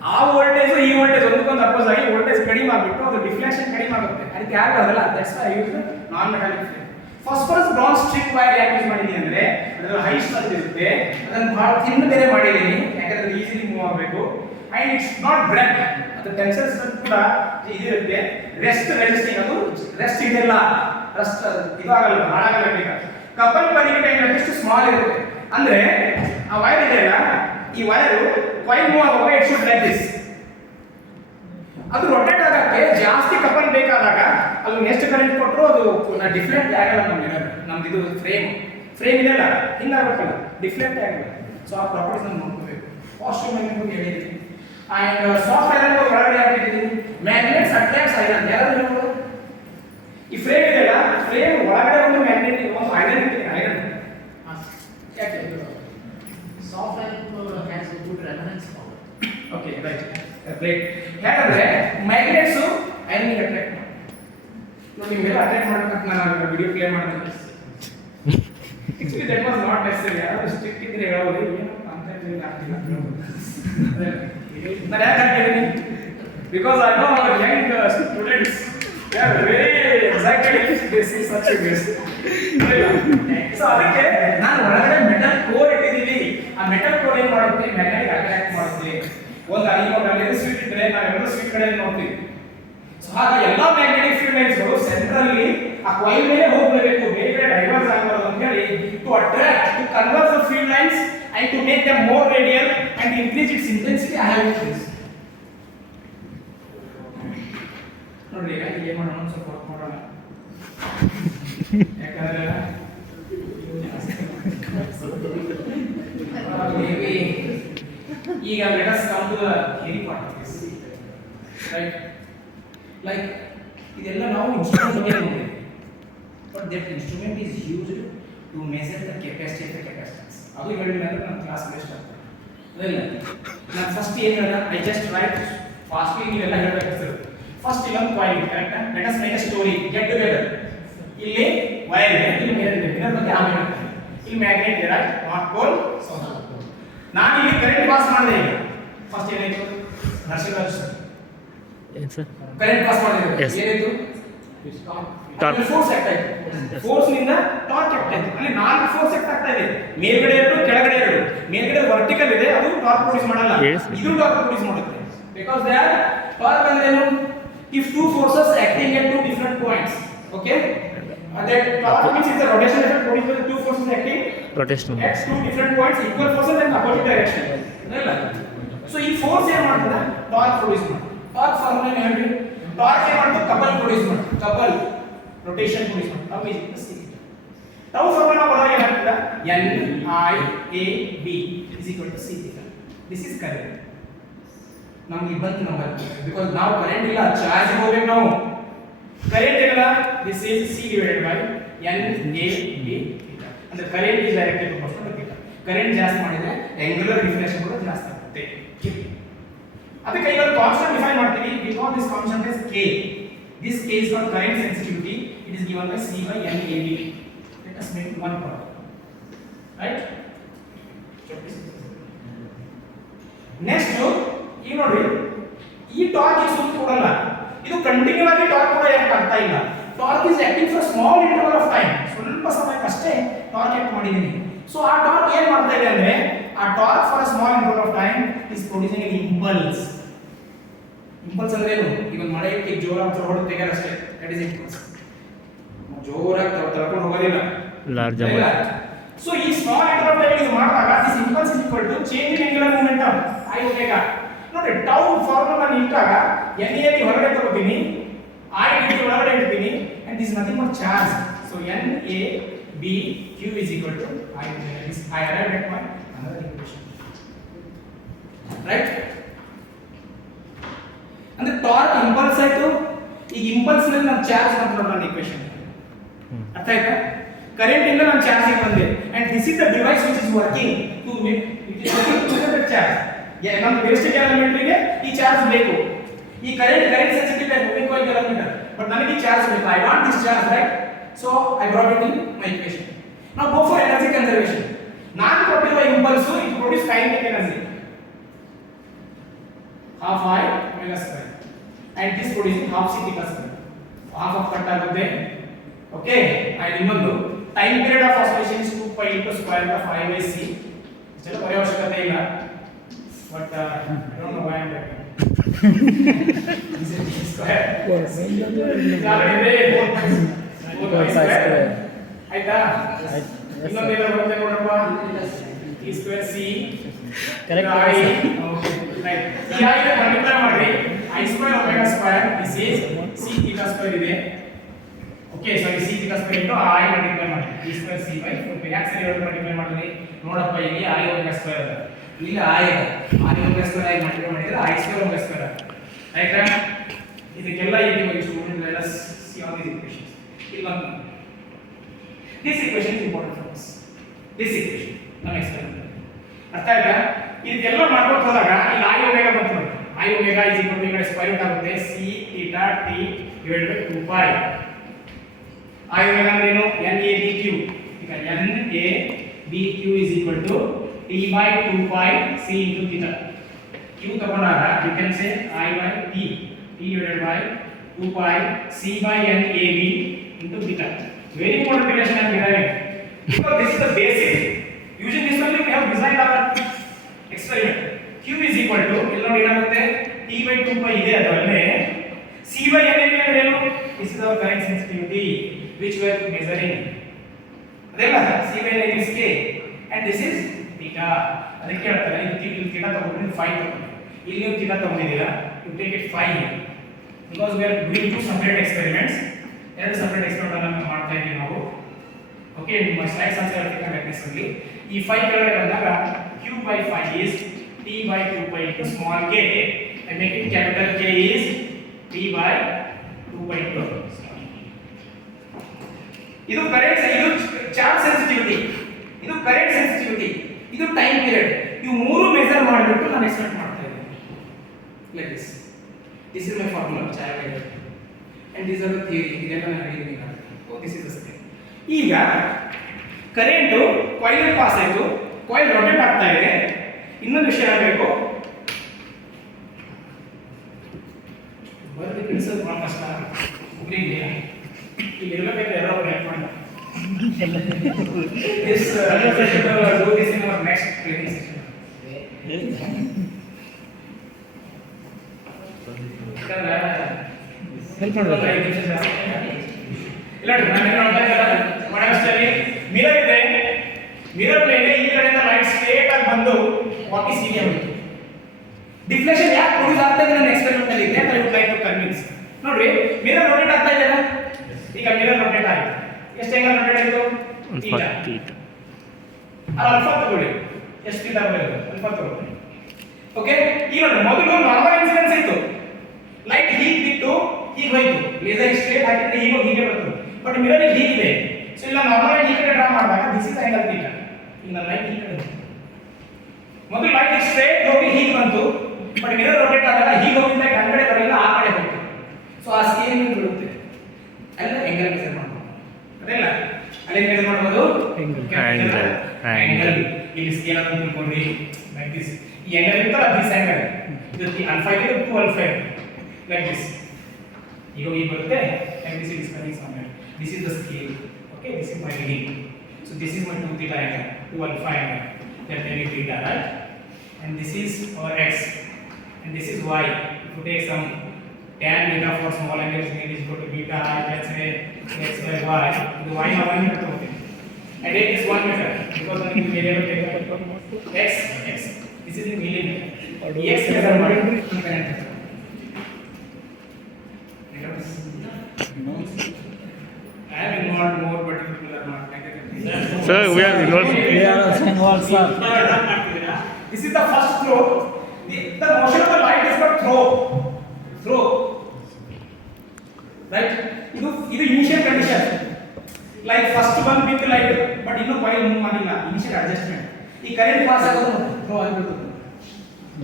ಆ ವೋಲ್ಟೇಜ್ ಈ ವೋಲ್ಟೇಜ್ ಒಂದಕ್ಕೊಂದು ಅಪೋಸ್ ಆಗಿ ವೋಲ್ಟೇಜ್ ಕಡಿಮೆ ಆಗಿಬಿಟ್ಟು ಅದು ಡಿಫ್ಲೆಕ್ಷನ್ ಕಡಿಮೆ ಆಗುತ್ತೆ ಅದಕ್ಕೆ ಆಗೋದಲ್ಲ that's I use non metallic frame phosphorus bronze strip wire ಯಾಕೆ ಯೂಸ್ ಮಾಡಿದ್ದೀನಿ ಅಂದ್ರೆ ಅದರ ಹೈ ಸ್ಟ್ರೆಂತ್ ಇರುತ್ತೆ ಅದನ್ನು ಬಹಳ ಥಿನ್ ಬೇರೆ ಮಾಡಿದ್ದೀನಿ ಯಾಕಂದ್ರೆ ಈಸಿಲಿ ಮೂವ್ ಆಗಬೇಕು ಅಂಡ್ ಇಟ್ಸ್ ನಾಟ್ ಬ್ರೇಕ್ ಅದು ಟೆನ್ಸರ್ ಕೂಡ ಇದಿರುತ್ತೆ ರೆಸ್ಟ್ ರೆಸಿಸ್ಟಿಂಗ್ ಅದು ರೆಸ್ಟ್ ಇದೆಲ್ಲ ರೆಸ್ಟ್ ಇದು ಆಗಲ್ಲ ಹಾಳಾಗಲ್ಲ ಬೇಗ ಕಪಲ್ ಪರಿಗಣೆ ಎಷ್ಟು ಸ್ಮಾಲ್ ಇರುತ್ತೆ ಅಂದ್ರೆ ಆ ವೈರ್ ಇದೆಯಲ್ಲ ಈ ವೈರ್ ಕಾಯಿಲ್ ಮೂವ್ ಆಗುವಾಗ ಇಟ್ ಶುಡ್ ಲೈಕ್ ದಿಸ್ ಅದು ರೊಟೇಟ್ ಆಗಕ್ಕೆ ಜಾಸ್ತಿ ಕಪಲ್ ಬೇಕಾದಾಗ ಅಲ್ಲಿ ಎಷ್ಟು ಕರೆಂಟ್ ಕೊಟ್ಟರು ಅದು ಡಿಫ್ಲೆಕ್ಟ್ ಆಗಲ್ಲ ನಮ್ದು ಇದು ಫ್ರೇಮ್ ಇದೆಲ್ಲ ಹಿಂಗಾಗಬೇಕಲ್ಲ ಡಿಫ್ಲೆಕ್ಟ್ ಆಗಲ್ಲ ಸೊ ಆ ಪ್ರಾಪರ್ಟೀಸ್ ನಾವು ನೋಡ್ಕೋಬೇಕು ಪಾಸಿಟಿವ್ ಮ್ಯಾಗ್ನೆಟ್ ಹೇಳಿದ್ದೀನಿ ಅಂಡ್ ಸಾಫ್ಟ್ ಐರನ್ ಒಳಗಡೆ ಹಾಕಿದ್ದೀನಿ ಮ್ಯಾಗ್ನೆಟ್ಸ್ ಅಟ್ರಾಕ್ಟ್ಸ್ ಐರನ್ ಯಾರು ಹೇಳ್ಬೋದು ಈ ಫ್ರೇಮ್ ಇದೆಯಲ್ಲ ಫ್ರೇಮ್ ಒಳಗಡೆ ಒಂದು ಮ್ಯಾಗ್ನೆಟ್ ಒಂದು ಐರನ್ ಇದೆ ಐರನ್ ಯಾಕೆ Soft iron has a good resonance power. Okay right great ಯಾಕಂದ್ರೆ ಮ್ಯಾಗ್ನೆಟ್ಸ್ ಐರನ್ ಅಟ್ರಾಕ್ಟ್ ಮಾಡಿ ನೋಡಿ ನಿಮ್ಗೆಲ್ಲ ಅಟ್ರಾಕ್ಟ್ ಮಾಡಬೇಕಂತ ನಾನು ವಿಡಿಯೋ ಪ್ಲೇ ಮಾಡ್ತೀನಿ actually that was not necessary ಯಾರು ಸ್ಟ್ರಿಕ್ಟ್ ಇದ್ರೆ ಹೇಳೋದು ಏನು ಅಂತ ಹೇಳಿ ಆಗ್ತಿಲ್ಲ ನಾನು ಯಾಕೆ ಹೇಳ್ತೀನಿ because I know our young students they are very excited if they see such a base so ಅದಕ್ಕೆ ನಾನು ಹೊರಗಡೆ ಮೆಟಲ್ ಕೋರ್ ಇಟ್ಟಿದ್ದೀನಿ ಆ ಮೆಟಲ್ ಕೋರ್ ಏನು ಮಾಡುತ್ತೆ ಮ್ಯಾಗ್ನೆಟಿಕ್ ಅಟ್ರಾಕ್ಟ್ ಮಾಡುತ್ತೆ ಒಂದು ಅಲ್ಲಿ ಸ್ವೀಟ್ ಇದ್ರೆ ನಾವೆಲ್ಲರೂ ಸ್ವೀಟ್ ಕಡೆ ನೋಡ್ತೀವಿ ಸೊ ಹಾಗೆ ಎಲ್ಲ ಮ್ಯಾಗ್ನೆಟಿಕ್ ಫೀಲ್ಡ್ ಲೈನ್ಸ್ಗಳು ಸೆಂಟ್ರಲ್ಲಿ ಆ ಕಾಯಿಲ್ ಮೇಲೆ ಹೋಗಬೇಕು ಬೇರೆ ಡೈವರ್ಸ್ ಆಗಬಾರದು ಅಂತ ಹೇಳಿ to attract to convert the field lines and to make them more radial and increase its intensity I have used this ನೋಡ್ರಿ ಈಗ ಏನು ಮಾಡೋಣ ಒಂದು ಸ್ವಲ್ಪ ವರ್ಕ್ ಮಾಡೋಣ ಯಾಕಂದ್ರೆ ಈಗ let us come to the theory part of this, right? Like ಇದೆಲ್ಲ ನಾವು ಇನ್ಸ್ಟ್ರೂಮೆಂಟ್ ಬಗ್ಗೆ ನೋಡಿದ್ವಿ but that instrument is used to measure the capacity of the capacitance ಅದು ಹೇಳಿಲ್ಲ ಅಂದ್ರೆ ನಮ್ಮ ಕ್ಲಾಸ್ ವೇಸ್ಟ್ ಆಗ್ತದೆ ಅದಲ್ಲ ನಾನು ಫಸ್ಟ್ ಏನು ಹೇಳಿದೆ ಐ ಜಸ್ಟ್ ರೈಟ್ ಫಾಸ್ಟ್ಲಿ ನೀವೆಲ್ಲ ಹೇಳಬೇಕು ಫಸ್ಟ್ ಇಲ್ಲೊಂದು coil correct let us make a story get together ಇಲ್ಲಿ ವೈರ್ ಇದೆ ಇಲ್ಲಿ ಮಿರರ್ ಇದೆ ಮಿರರ್ ಬಗ್ಗೆ ಆಮೇಲೆ ಇಲ್ಲಿ ಮ್ಯಾಗ್ನೆಟ್ ಇದೆ right north pole south pole ನಾನು ಇಲ್ಲಿ ಕರೆಂಟ್ ಪಾಸ್ ಮಾಡಿದೆ ಈಗ ಫಸ್ಟ್ ಏನಾಯ್ತು ನರ್ಸಿಂಗ್ ಸರ್ ಕರೆಂಟ್ ಪಾಸ್ ಮಾಡಿದೆ ಏನಾಯ್ತು ಟಾರ್ಕ್ ಫೋರ್ಸ್ ಆಕ್ಟ್ ಆಯ್ತು ಫೋರ್ಸ್ ನಿಂದ ಟಾರ್ಕ್ ಆಕ್ಟ್ ಆಯ್ತು ಅಲ್ಲಿ ನಾಲ್ಕು ಫೋರ್ಸ್ ಆಕ್ಟ್ ಆಗ್ತಾ ಇದೆ ಮೇಲ್ಗಡೆ ಎರಡು ಕೆಳಗಡೆ ಎರಡು ಮೇಲ್ಗಡೆ ವರ್ಟಿಕಲ್ ಇದೆ ಅದು ಟಾರ್ಕ್ ಪ್ರೊಡ್ಯೂಸ್ ಮಾಡಲ್ಲ ಇದು ಟಾರ್ಕ್ ಪ್ರೊಡ್ಯೂಸ್ ಮಾಡುತ್ತೆ ಬಿಕಾಸ್ ದೇ ಆರ್ ಟಾರ್ಕ್ ಅಂದ್ರೆ ಏನು if two forces acting at two different points okay that torque means is the rotation effect produced by the two forces acting rotation at two different points equal forces in opposite direction ಅದಲ್ಲ ಸೊ ಈ ಫೋರ್ಸ್ ಏನು ಮಾಡ್ತದೆ ಟಾರ್ಕ್ ಪ್ರೊಡ್ಯೂಸ್ ಮಾಡುತ್ತೆ ಟಾರ್ಕ್ ಫಾರ್ಮುಲಾ ಏನು ಹೇಳಿ ಟಾರ್ಕ್ ಏನು ಮಾಡುತ್ತೆ ಕಪಲ್ ಪ್ರೊಡ್ಯೂಸ್ ಮಾಡುತ್ತೆ ಕಪಲ್ rotation ಪ್ರೊಡ್ಯೂಸ್ ಮಾಡುತ್ತೆ tau is c tau formula ಒಳಗೆ ಏನಾಗ್ತದೆ n I a b is equal to c theta this is correct ನಮಗೆ ಬಂತು ನಂಬರ್ ಬಿಕಾಸ್ ನಾವು ಕರೆಂಟ್ ಇಲ್ಲ ಚಾರ್ಜ್ ಹೋಗ್ಬೇಕು ನಾವು ಕರೆಂಟ್ ಇಲ್ಲ this is c divided by n a b theta ಅಂದ್ರೆ current is directly proportional to theta current ಜಾಸ್ತಿ ಮಾಡಿದ್ರೆ angular deflection ಕೂಡ ಜಾಸ್ತಿ ಆಗುತ್ತೆ ಅದಕ್ಕೆ ಈಗ ಕಾನ್ಸ್ಟೆಂಟ್ ಡಿಫೈನ್ ಮಾಡ್ತೀವಿ we call this constant as k this k is called current sensitivity it is given by c by n a b let us make one problem torque act ಮಾಡಿದ್ದೀನಿ. ಸೊ ಆ ಟಾರ್ಕ್ ಏನು ಮಾಡ್ತಾ ಇದೆ ಅಂದರೆ, ಆ torque for a small interval of time is producing an impulse. Impulse ಅಂದ್ರೆ ಏನು? ಈಗ ಮಳೆಗೆ ಜೋರಾಗಿ ಹೊಡೆದು ತೆಗೆಯಲ್ಲ ಅಷ್ಟೇ, ದಟ್ ಇಸ್ ಇಂಪಲ್ಸ್. ಜೋರಾಗಿ ತಳ್ಕೊಂಡು ಹೋಗೋದಿಲ್ಲ. ಲಾರ್ಜ್ ಸೊ ಈ ಸ್ಮಾಲ್ ಇಂಟರ್ವಲ್ ಟೈಮ್ ಇದು ಮಾಡಿದಾಗ this impulse is equal to change in angular momentum I omega. ನೋಡಿ ಟೌ ಫಾರ್ಮುಲಾ ನಾನು ಇಟ್ಟಾಗ ಎನ್ ಎ ಬಿ ಹೊರಗಡೆ ತಗೋತೀನಿ, ಐ ಡಿ ಒಳಗಡೆ ಇಡ್ತೀನಿ, and this nothing but charge. So N A B Q is equal to I omega. This I arrived at my another equation. Right? ಅಂದ್ರೆ ಟಾರ್ಕ್ ಇಂಪಲ್ಸ್ ಆಯ್ತು. ಈಗ ಇಂಪಲ್ಸ್ ನಲ್ಲಿ ನಾನು ಚಾರ್ಜ್ ಮಾಡ್ಕೊಂಡು ನನ್ನ ಈಕ್ವೇಷನ್ ಅರ್ಥ ಆಯ್ತಾ? ಕರೆಂಟ್ ಇಂದ ನಾನು ಚಾರ್ಜಿಂಗ್ ಬಂದೆ, and this is the device which is working to make it is working to the charge. ನಮ್ಮ ರೆಸಿಸ್ಟಿವ್ ಗ್ಯಾಲೋಮೀಟರ್ಗೆ ಈ ಚಾರ್ಜ್ ಬೇಕು. ಈ current sensitive type moving coil galvanometer, but ನನಗೆ ಈ ಚಾರ್ಜ್ ಬೇಕು. I want this charge, right? So I brought it in my equation. ನಾವು ಗೋ ಫಾರ್ ಎನರ್ಜಿ ಕನ್ಸರ್ವೇಷನ್. ನಾನು ಕೊಟ್ಟಿರುವ impulse it produce kinetic energy half I omega square, and this producing half c theta square. Half of cut ಆಗುತ್ತೆ. ಓಕೆ, and ಇನ್ನೊಂದು time period of oscillation is 2 pi into square root of I by c. ಇದೆಲ್ಲ ಬರೆಯೋ ಅವಶ್ಯಕತೆ ಇಲ್ಲ, but I don't know why I am doing this is square. ಆಯ್ತಾ? ಇನ್ನೊಂದು ಏನೋ ಬರುತ್ತೆ ನೋಡಪ್ಪ, e square c Correct. I. Right. ಈ I ಗೆ ಮಲ್ಟಿಪ್ಲೈ ಮಾಡಿ I square omega square, this is c theta square ಇದೆ. Okay, sorry c theta square into I multiply ಮಾಡಿ e square c by 4 ಯಾಕೆ ಸರಿ ಎರಡು ಮಲ್ಟಿಪ್ಲೈ ಮಾಡಿದ್ರಿ ನೋಡಪ್ಪ, ಇಲ್ಲಿ I omega square ಇದೆ, ಇಲ್ಲಿ I omega square ಆಗಿ ಮಲ್ಟಿಪ್ಲೈ ಮಾಡಿದ್ರೆ I square omega square ಆಯ್ತಾ? ಇದಕ್ಕೆಲ್ಲ ಇಲ್ಲಿ ಒಂದು student let us see all these equations. ಇಲ್ಲಿ ಒಂದು this equation is important for us. This equation ನಾನು ಎಕ್ಸ್ಪ್ಲೇನ್ ಮಾಡ್ತೀನಿ, ಅರ್ಥ ಆಯ್ತಾ? ಇದೆಲ್ಲ ಮಾಡ್ಕೊಂಡು ಹೋದಾಗ ಇಲ್ಲಿ I omega ಬಂತು ನೋಡಿ. I omega is equal to ಈ ಕಡೆ ಸ್ಕ್ವೇರ್ ರೂಟ್ ಆಗುತ್ತೆ c theta t divided by 2 pi. I omega ಅಂದ್ರೆ ಏನು? n a b q. ಈಗ n a b q is equal to t by 2 pi c into theta. q ತಗೊಂಡಾಗ you can say I by t divided by 2 pi c by n a b into theta. Very important relation I'm deriving, because this is the basic. Using this only we have designed our experiment. Q is equal to ಇಲ್ಲಿ ನೋಡಿ ಏನಾಗುತ್ತೆ, t by 2 pi ಇದೆ, ಅದರಲ್ಲೇ c by n ಅಂದ್ರೆ ಏನು? This is our current sensitivity which we are measuring. ಅದೆಲ್ಲ c by n is k and this is theta. ಅದಕ್ಕೆ ಹೇಳ್ತಾರೆ ಇಲ್ಲಿ theta ತಗೊಂಡ್ರೆ 5 ತಗೊಂಡ್ರೆ, ಇಲ್ಲಿ ನೀವು theta ತಗೊಂಡಿದ್ದೀರಾ, you take it 5 because we are doing two separate experiments. ಎರಡು ಸಪರೇಟ್ ಎಕ್ಸ್ಪೆರಿಮೆಂಟ್ ಅನ್ನು ಮಾಡ್ತಾ ಇದ್ದೀವಿ ನಾವು. ಓಕೆ, ನಿಮ್ಮ ಸ್ಲೈಡ್ಸ್ ಆನ್ಸರ್ ರೆಕಾಗ್ನೈಸ್ ಅಲ್ಲಿ ಈ 5 ಕೆಳಗಡೆ ಬಂದಾಗ q by 5 is t by 2 pi into small k. I make it capital K is t by 2 pi into small k. ಇದು ಕರೆಂಟ್, ಇದು ಚಾರ್ಜ್ ಸೆನ್ಸಿಟಿವಿಟಿ, ಇದು ಕರೆಂಟ್ ಸೆನ್ಸಿಟಿವಿಟಿ, ಇದು ಟೈಮ್ ಪೀರಿಯಡ್. ಇವು ಮೂರು ಮೆಜರ್ ಮಾಡಿಬಿಟ್ಟು ನಾನು ಎಕ್ಸ್ಪೆಕ್ಟ್ ಮಾಡ್ತಾ ಇದ್ದೀನಿ like this. This is my formula which I have written. And these are the theory. ಇದೆಲ್ಲ ನಾನು ಹೇಳಿದ್ದೀನಿ ನಾನು. ಓ, ದಿಸ್ ಇಸ್ ದ ಸ್ಟೇಟ್. ಈಗ ಕರೆಂಟ್ ಕಾಯಿಲ್ ಪಾಸ್ ಆಯಿತು, ಕಾಯಿಲ್ ರೊಟೇಟ್ ಆಗ್ತಾ ಇದೆ. ಇನ್ನೊಂದು ವಿಷಯ ಆಗಬೇಕು, ಬರ್ದು ತಿಳಿಸೋದು ಭಾಳ ಕಷ್ಟ ಒಬ್ಬರಿಗೆ. ಈಗ ಇರಬೇಕು ಯಾರೋ ಹೆಲ್ಪ್ ಮಾಡಿ. This do this in our next training session. Help ಮಾಡಬೇಕು. ಇಲ್ಲ ನಾನು ನೋಡ್ತಾ ಇದ್ದಾರೆ ಮಹಾರಾಷ್ಟ್ರದಲ್ಲಿ ಮಿರರ್ ಇದೆ, ಮಿರರ್ ಮೇಲೆ ಈ ಕಡೆಯಿಂದ ಲೈಟ್ ಸ್ಟ್ರೇಟ್ ಆಗಿ ಬಂದು ವಾಪಸ್ ಹೀಗೆ ಹೋಯ್ತು. ಡಿಫ್ಲೆಕ್ಷನ್ ಯಾಕೆ ಪ್ರೊಡ್ಯೂಸ್ ಆಗ್ತಾ ಇದೆ ನನ್ನ ಎಕ್ಸ್ಪೆರಿಮೆಂಟ್ ಅಲ್ಲಿ ಇದೆ ಅಂತ I would like to convince. ನೋಡ್ರಿ, ಮಿರರ್ ರೊಟೇಟ್ ಆಗ್ತಾ ಇದೆ. ಈಗ ಮಿರರ್ ರೊಟೇಟ್ ಆಗಿದೆ, ಎಷ್ಟು ಆಂಗಲ್ ರೊಟೇಟ್ ಆಯಿತು? ಥೀಟಾ. ಅದು ಅಲ್ಫಾ ತಗೊಳ್ಳಿ, ಎಷ್ಟು ಥೀಟಾ ಬರೋದು? ಅಲ್ಫಾ ತಗೊಳ್ಳಿ. ಓಕೆ, ಈಗ ನೋಡಿ, ಮೊದಲು ನಾರ್ಮಲ್ ಇನ್ಸಿಡೆನ್ಸ್ ಇತ್ತು, ಲೈಟ್ ಹೀಗೆ ಬಿಟ್ಟು ಹೀಗೆ ಹೋಯ್ತು, ಲೇಸರ್ ಸ್ಟ್ರೇಟ್ ಹಾಕಿದ್ರೆ ಹೀಗೆ ಹೀಗೆ ಬರ್ತದೆ. ಬಟ್ ಮಿರರ್ ಹೀಗಿದೆ, ಸೊ ಇಲ್ಲ ನಾರ್ಮಲ್ ಈ ಕಡೆ ಡ್ರಾ ಮಾಡಿದಾಗ ದಿಸ್ ಇಸ್ ಆಂಗಲ್ ಥೀಟಾ. ಈಗ ಲೈಟ್ ಈ ಕಡೆ ಮೊದಲು ಲೈಟ್ ಸ್ಟ್ರೇಟ್ ಹೋಗಿ ಹೀಗೆ ಬಂತು, ಬಟ್ ಮಿರರ್ ರೊಟೇಟ್ ಆದಾಗ ಹೀಗೆ ಹೋಗಿದ್ದ ಆ ಕಡೆ ಬರಲಿಲ್ಲ, ಆ ಕಡೆ ಹೋಗ್ತು. ಸೊ ಆ ಸ್ಕೇಲ್ ಬೀಳುತ್ತೆ, ಅಲ್ಲ ಆಂಗಲ್ ಮೆಜರ್ ಮಾಡ್ಬೋದು. ಅದೆಲ್ಲ ಅಲ್ಲಿ ಮೆಜರ್ ಮಾಡ್ಬೋದು ಆಂಗಲ್. ಇಲ್ಲಿ ಸ್ಕೇಲ್ ಅಂತ ತಿಳ್ಕೊಂಡ್ರಿ ಲೈಕ್ ದಿಸ್. ಈ ಆಂಗಲ್ ಇರ್ತಲ್ಲ, ದಿಸ್ ಆಂಗಲ್, ಇದು ಆಲ್ಫಾ ಇದೆ, 2 ಆಲ್ಫಾ ಇದೆ, ಲೈಕ್ ದಿಸ್. ಈಗ ಈ ಬರುತ್ತೆ, and this is coming somewhere. This is the scale. Okay, this is my reading. So this is my 2 theta angle, 2 alpha angle, that may be theta, right? And this is our x, and this is y. If you take some tan beta for small angles, it is equal to beta, let's say x by y. The y now 1 meter okay. I take this 1 meter because I need variable take x. This is in millimeter. X measurement in current. I have involved more, but people are not like that. Sir, we are involved. We are also involved, sir. This is the first throw. The motion of the light is but throw. Right? ಇದು initial condition. Like first one with light, but ಇನ್ನೂ coil move ಮಾಡಿಲ್ಲ. Initial adjustment. ಈ current pass ಆಗೋದು throw ಆಗಿಬಿಡುತ್ತೆ.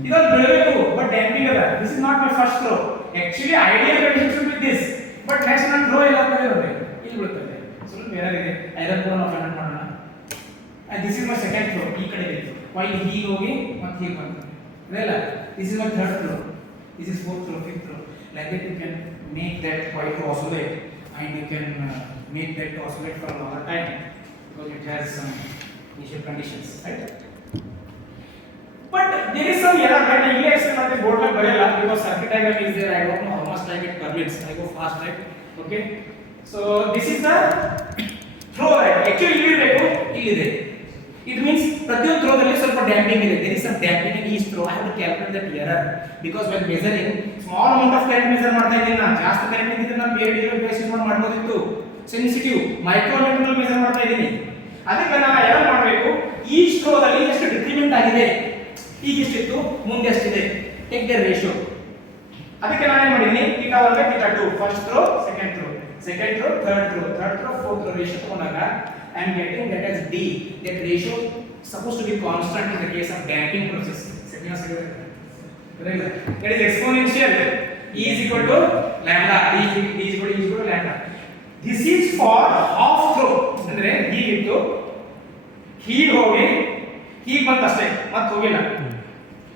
ಇದೊಂದು ಬೆಳಬೇಕು, but damping ಅದ. This is not my first throw. Actually, ideal condition should be this. But next ನಾನು throw ಇಲ್ಲ ಅಂತ ಹೇಳಿದ್ರೆ ಇಲ್ಲಿ ಬೀಳುತ್ತೆ. ಸ್ವಲ್ಪ ಬೇರೆ ಐರನ್ ಕೂಡ ನಾವು ಕನೆಕ್ಟ್ ಮಾಡೋಣ. And this is my second throw. ಈ ಕಡೆ ಇದೆ. While ಹೀಗೆ ಹೋಗಿ ಮತ್ತೆ ಹೀಗೆ ಬಂತು. ಇದೆಲ್ಲ. This is my third throw. This is fourth throw, fifth throw. Like that you can make that coil to oscillate, and you can make that to oscillate for a longer time because it has some initial conditions, right? But there is some error, right? I will explain on the board like barela because circuit diagram is there. I don't know how much time it permits. I go fast, right? Okay. So this is the throw, right? Actually, illide. It means ಪ್ರತಿಯೊಂದು ಥ್ರೋದಲ್ಲಿ ಸ್ವಲ್ಪ ಡ್ಯಾಂಪಿಂಗ್ ಇದೆ. There is some damping in each throw. I have to calculate that error because when measuring small amount of current measure ಮಾಡ್ತಾ ಇದ್ದೀನಿ ನಾನು. ಜಾಸ್ತಿ current ಇದ್ದಿದ್ರೆ ನಾನು ಬೇರೆ ಡಿವೈಸ್ ಯೂಸ್ ಮಾಡ್ಬೋದಿತ್ತು. ಸೆನ್ಸಿಟಿವ್ ಮೈಕ್ರೋಮೀಟರ್ ನಲ್ಲಿ ಮೆಜರ್ ಮಾಡ್ತಾ ಇದ್ದೀನಿ. ಅದಕ್ಕೆ ನಾನು ಏನು ಮಾಡಬೇಕು, ಈಚ್ ಥ್ರೋದಲ್ಲಿ ಎಷ್ಟು ಡಿಕ್ರಿಮೆಂಟ್ ಆಗಿದೆ, ಈಗ ಎಷ್ಟಿತ್ತು ಮುಂದೆ ಎಷ್ಟಿದೆ, ಟೇಕ್ ದ ರೇಷಿಯೋ. ಅದಕ್ಕೆ ನಾನು ಏನು ಮಾಡಿದ್ದೀನಿ, theta 1 by theta 2, first throw second throw third throw fourth throw ratio ತಗೊಂಡಾಗ I am getting that as D. That ratio supposed to be constant in the case of damping process. That is exponential. E is equal to lambda. D is equal to lambda. This is for half throw. ಅಂದ್ರೆ ಹೀಗಿತ್ತು, ಹೀಗೆ ಹೋಗಿ ಹೀಗೆ ಬಂತ ಅಷ್ಟೇ, ಮತ್ತೆ ಹೋಗಿಲ್ಲ.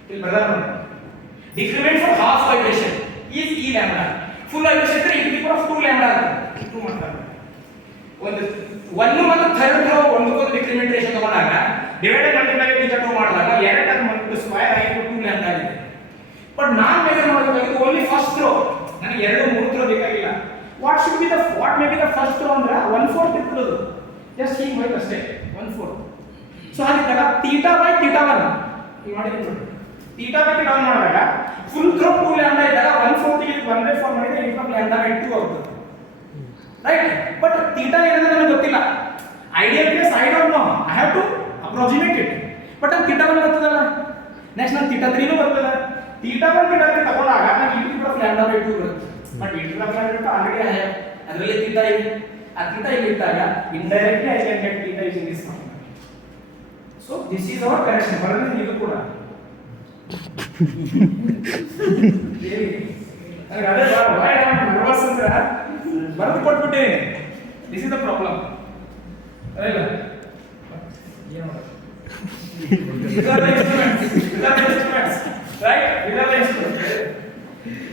ಇಲ್ಲಿ ಬರ್ದಾರ ನೋಡಿ, decrement for half vibration is E lambda. Full vibration ಇದ್ರೆ e to the power of 2 lambda. 2 ಮಾಡ್ತಾರೆ. ಒಂದು 1 ಮತ್ತು ಥರ್ಡ್ ಥ್ರೋ ಒಂದಕ್ಕೊಂದು ಡಿಕ್ರಿಮೆಂಟ್ ರೇಷಿಯೋ ತಗೊಂಡಾಗ ಡಿವೈಡೆಡ್ ಮಲ್ಟಿಪ್ಲೈ ಬೈ 2 ಮಾಡಿದಾಗ 2 ಟರ್ಮ್ ಮತ್ತು ಸ್ಕ್ವೇರ್ ಆಗಿ 2 ಲ್ಯಾಂಬ್ಡಾ ಆಗಿದೆ. ಬಟ್ ನಾನು ಮೆಜರ್ ಮಾಡಬೇಕಾಗಿದ್ದು ಓನ್ಲಿ ಫಸ್ಟ್ ಥ್ರೋ. ನನಗೆ 2-3 ಥ್ರೋ ಬೇಕಾಗಿಲ್ಲ. What may be the first throw ಅಂದ್ರೆ 1/4 ಇರ್ತದೆ. ಜಸ್ಟ್ ಹೀಗೆ ಹೋಯ್ತು ಅಷ್ಟೇ, 1/4. ಸೊ ಅದಕ್ಕಾಗ ಥೀಟಾ ಬೈ ಥೀಟಾ 1 ಈ ಮಾಡಿದ್ರೆ ನೋಡಿ, ಥೀಟಾ ಬೈ ಥೀಟಾ 1 ಮಾಡಿದಾಗ ಫುಲ್ ಥ್ರೋ 2 ಲ್ಯಾಂಬ್ಡಾ ಇದ್ದಾಗ 1/4 ಗೆ 1/4 ಮಾಡಿದ್ರೆ e of lambda by 2 ಆಗುತ್ತೆ. Right? But theta ಏನಂತ ನನಗೆ ಗೊತ್ತಿಲ್ಲ. Ideal case I don't know. I have to approximate it. But ನಾನು theta 1 ಬರ್ತದಲ್ಲ, ನೆಕ್ಸ್ಟ್ ನಾನು theta 3 ನು ಬರ್ತದ. theta 1 theta 3 ತಗೊಂಡಾಗ ನಾನು e to the power of lambda by 2 ಬರುತ್ತೆ. But e to the power of lambda already I have. ಅದರಲ್ಲಿ theta ಇದೆ. ಆ theta ಇಲ್ಲಿ ಇದ್ದಾಗ indirectly I can get theta using this formula. So this is our correction. ಬರೋದು ಇದು ಕೂಡ. ನನಗೆ ಅದೇ why I am nervous ಅಂದ್ರೆ ಬರೆದು ಕೊಟ್ಬಿಟ್ಟಿದ್ದೀನಿ. This is the problem. ಅಲ್ಲ ಏನು ಮಾಡೋದು,